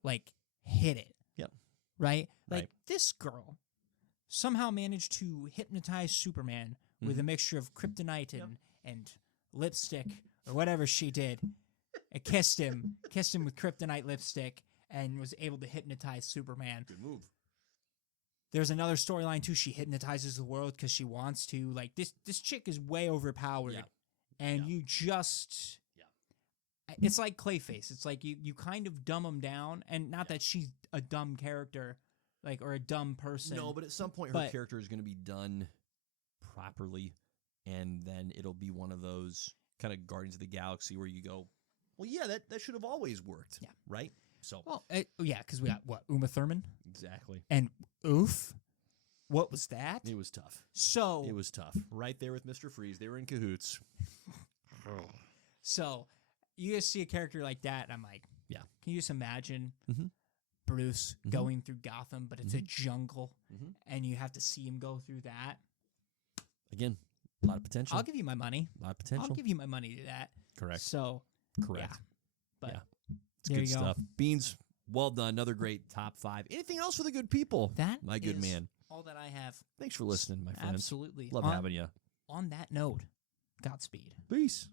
hit it. Yep. Right? Like Right. this girl somehow managed to hypnotize Superman with a mixture of kryptonite and lipstick or whatever she did. And kissed him with kryptonite lipstick and was able to hypnotize Superman. Good move. There's another storyline too. She hypnotizes the world because she wants to. Like this chick is way overpowered, Yeah. and Yeah. you just. Yeah. It's like Clayface. It's like you kind of dumb him down, and not that she's a dumb character, or a dumb person. No, but at some point her But- character is going to be done properly, and then it'll be one of those kind of Guardians of the Galaxy where you go, well, yeah, that should have always worked. Yeah. Right? So Well, yeah, because we got what Uma Thurman exactly. and Oof. What was that? It was tough. So It was tough. Right there with Mr. Freeze. They were in cahoots. So you guys see a character like that, and I'm like, Yeah. Can you just imagine Mhm. Bruce Mhm. going through Gotham, but it's a jungle, Mhm. and you have to see him go through that? Again, a lot of potential. I'll give you my money. A lot of potential. I'll give you my money to that. Correct. So Correct. yeah, but Yeah. It's there good you go. stuff. Beans, well done. Another great top 5. Anything else for the good people? That My good is man. all that I have. Thanks for listening, my friends. Absolutely. Love having you. On that note, Godspeed. Peace.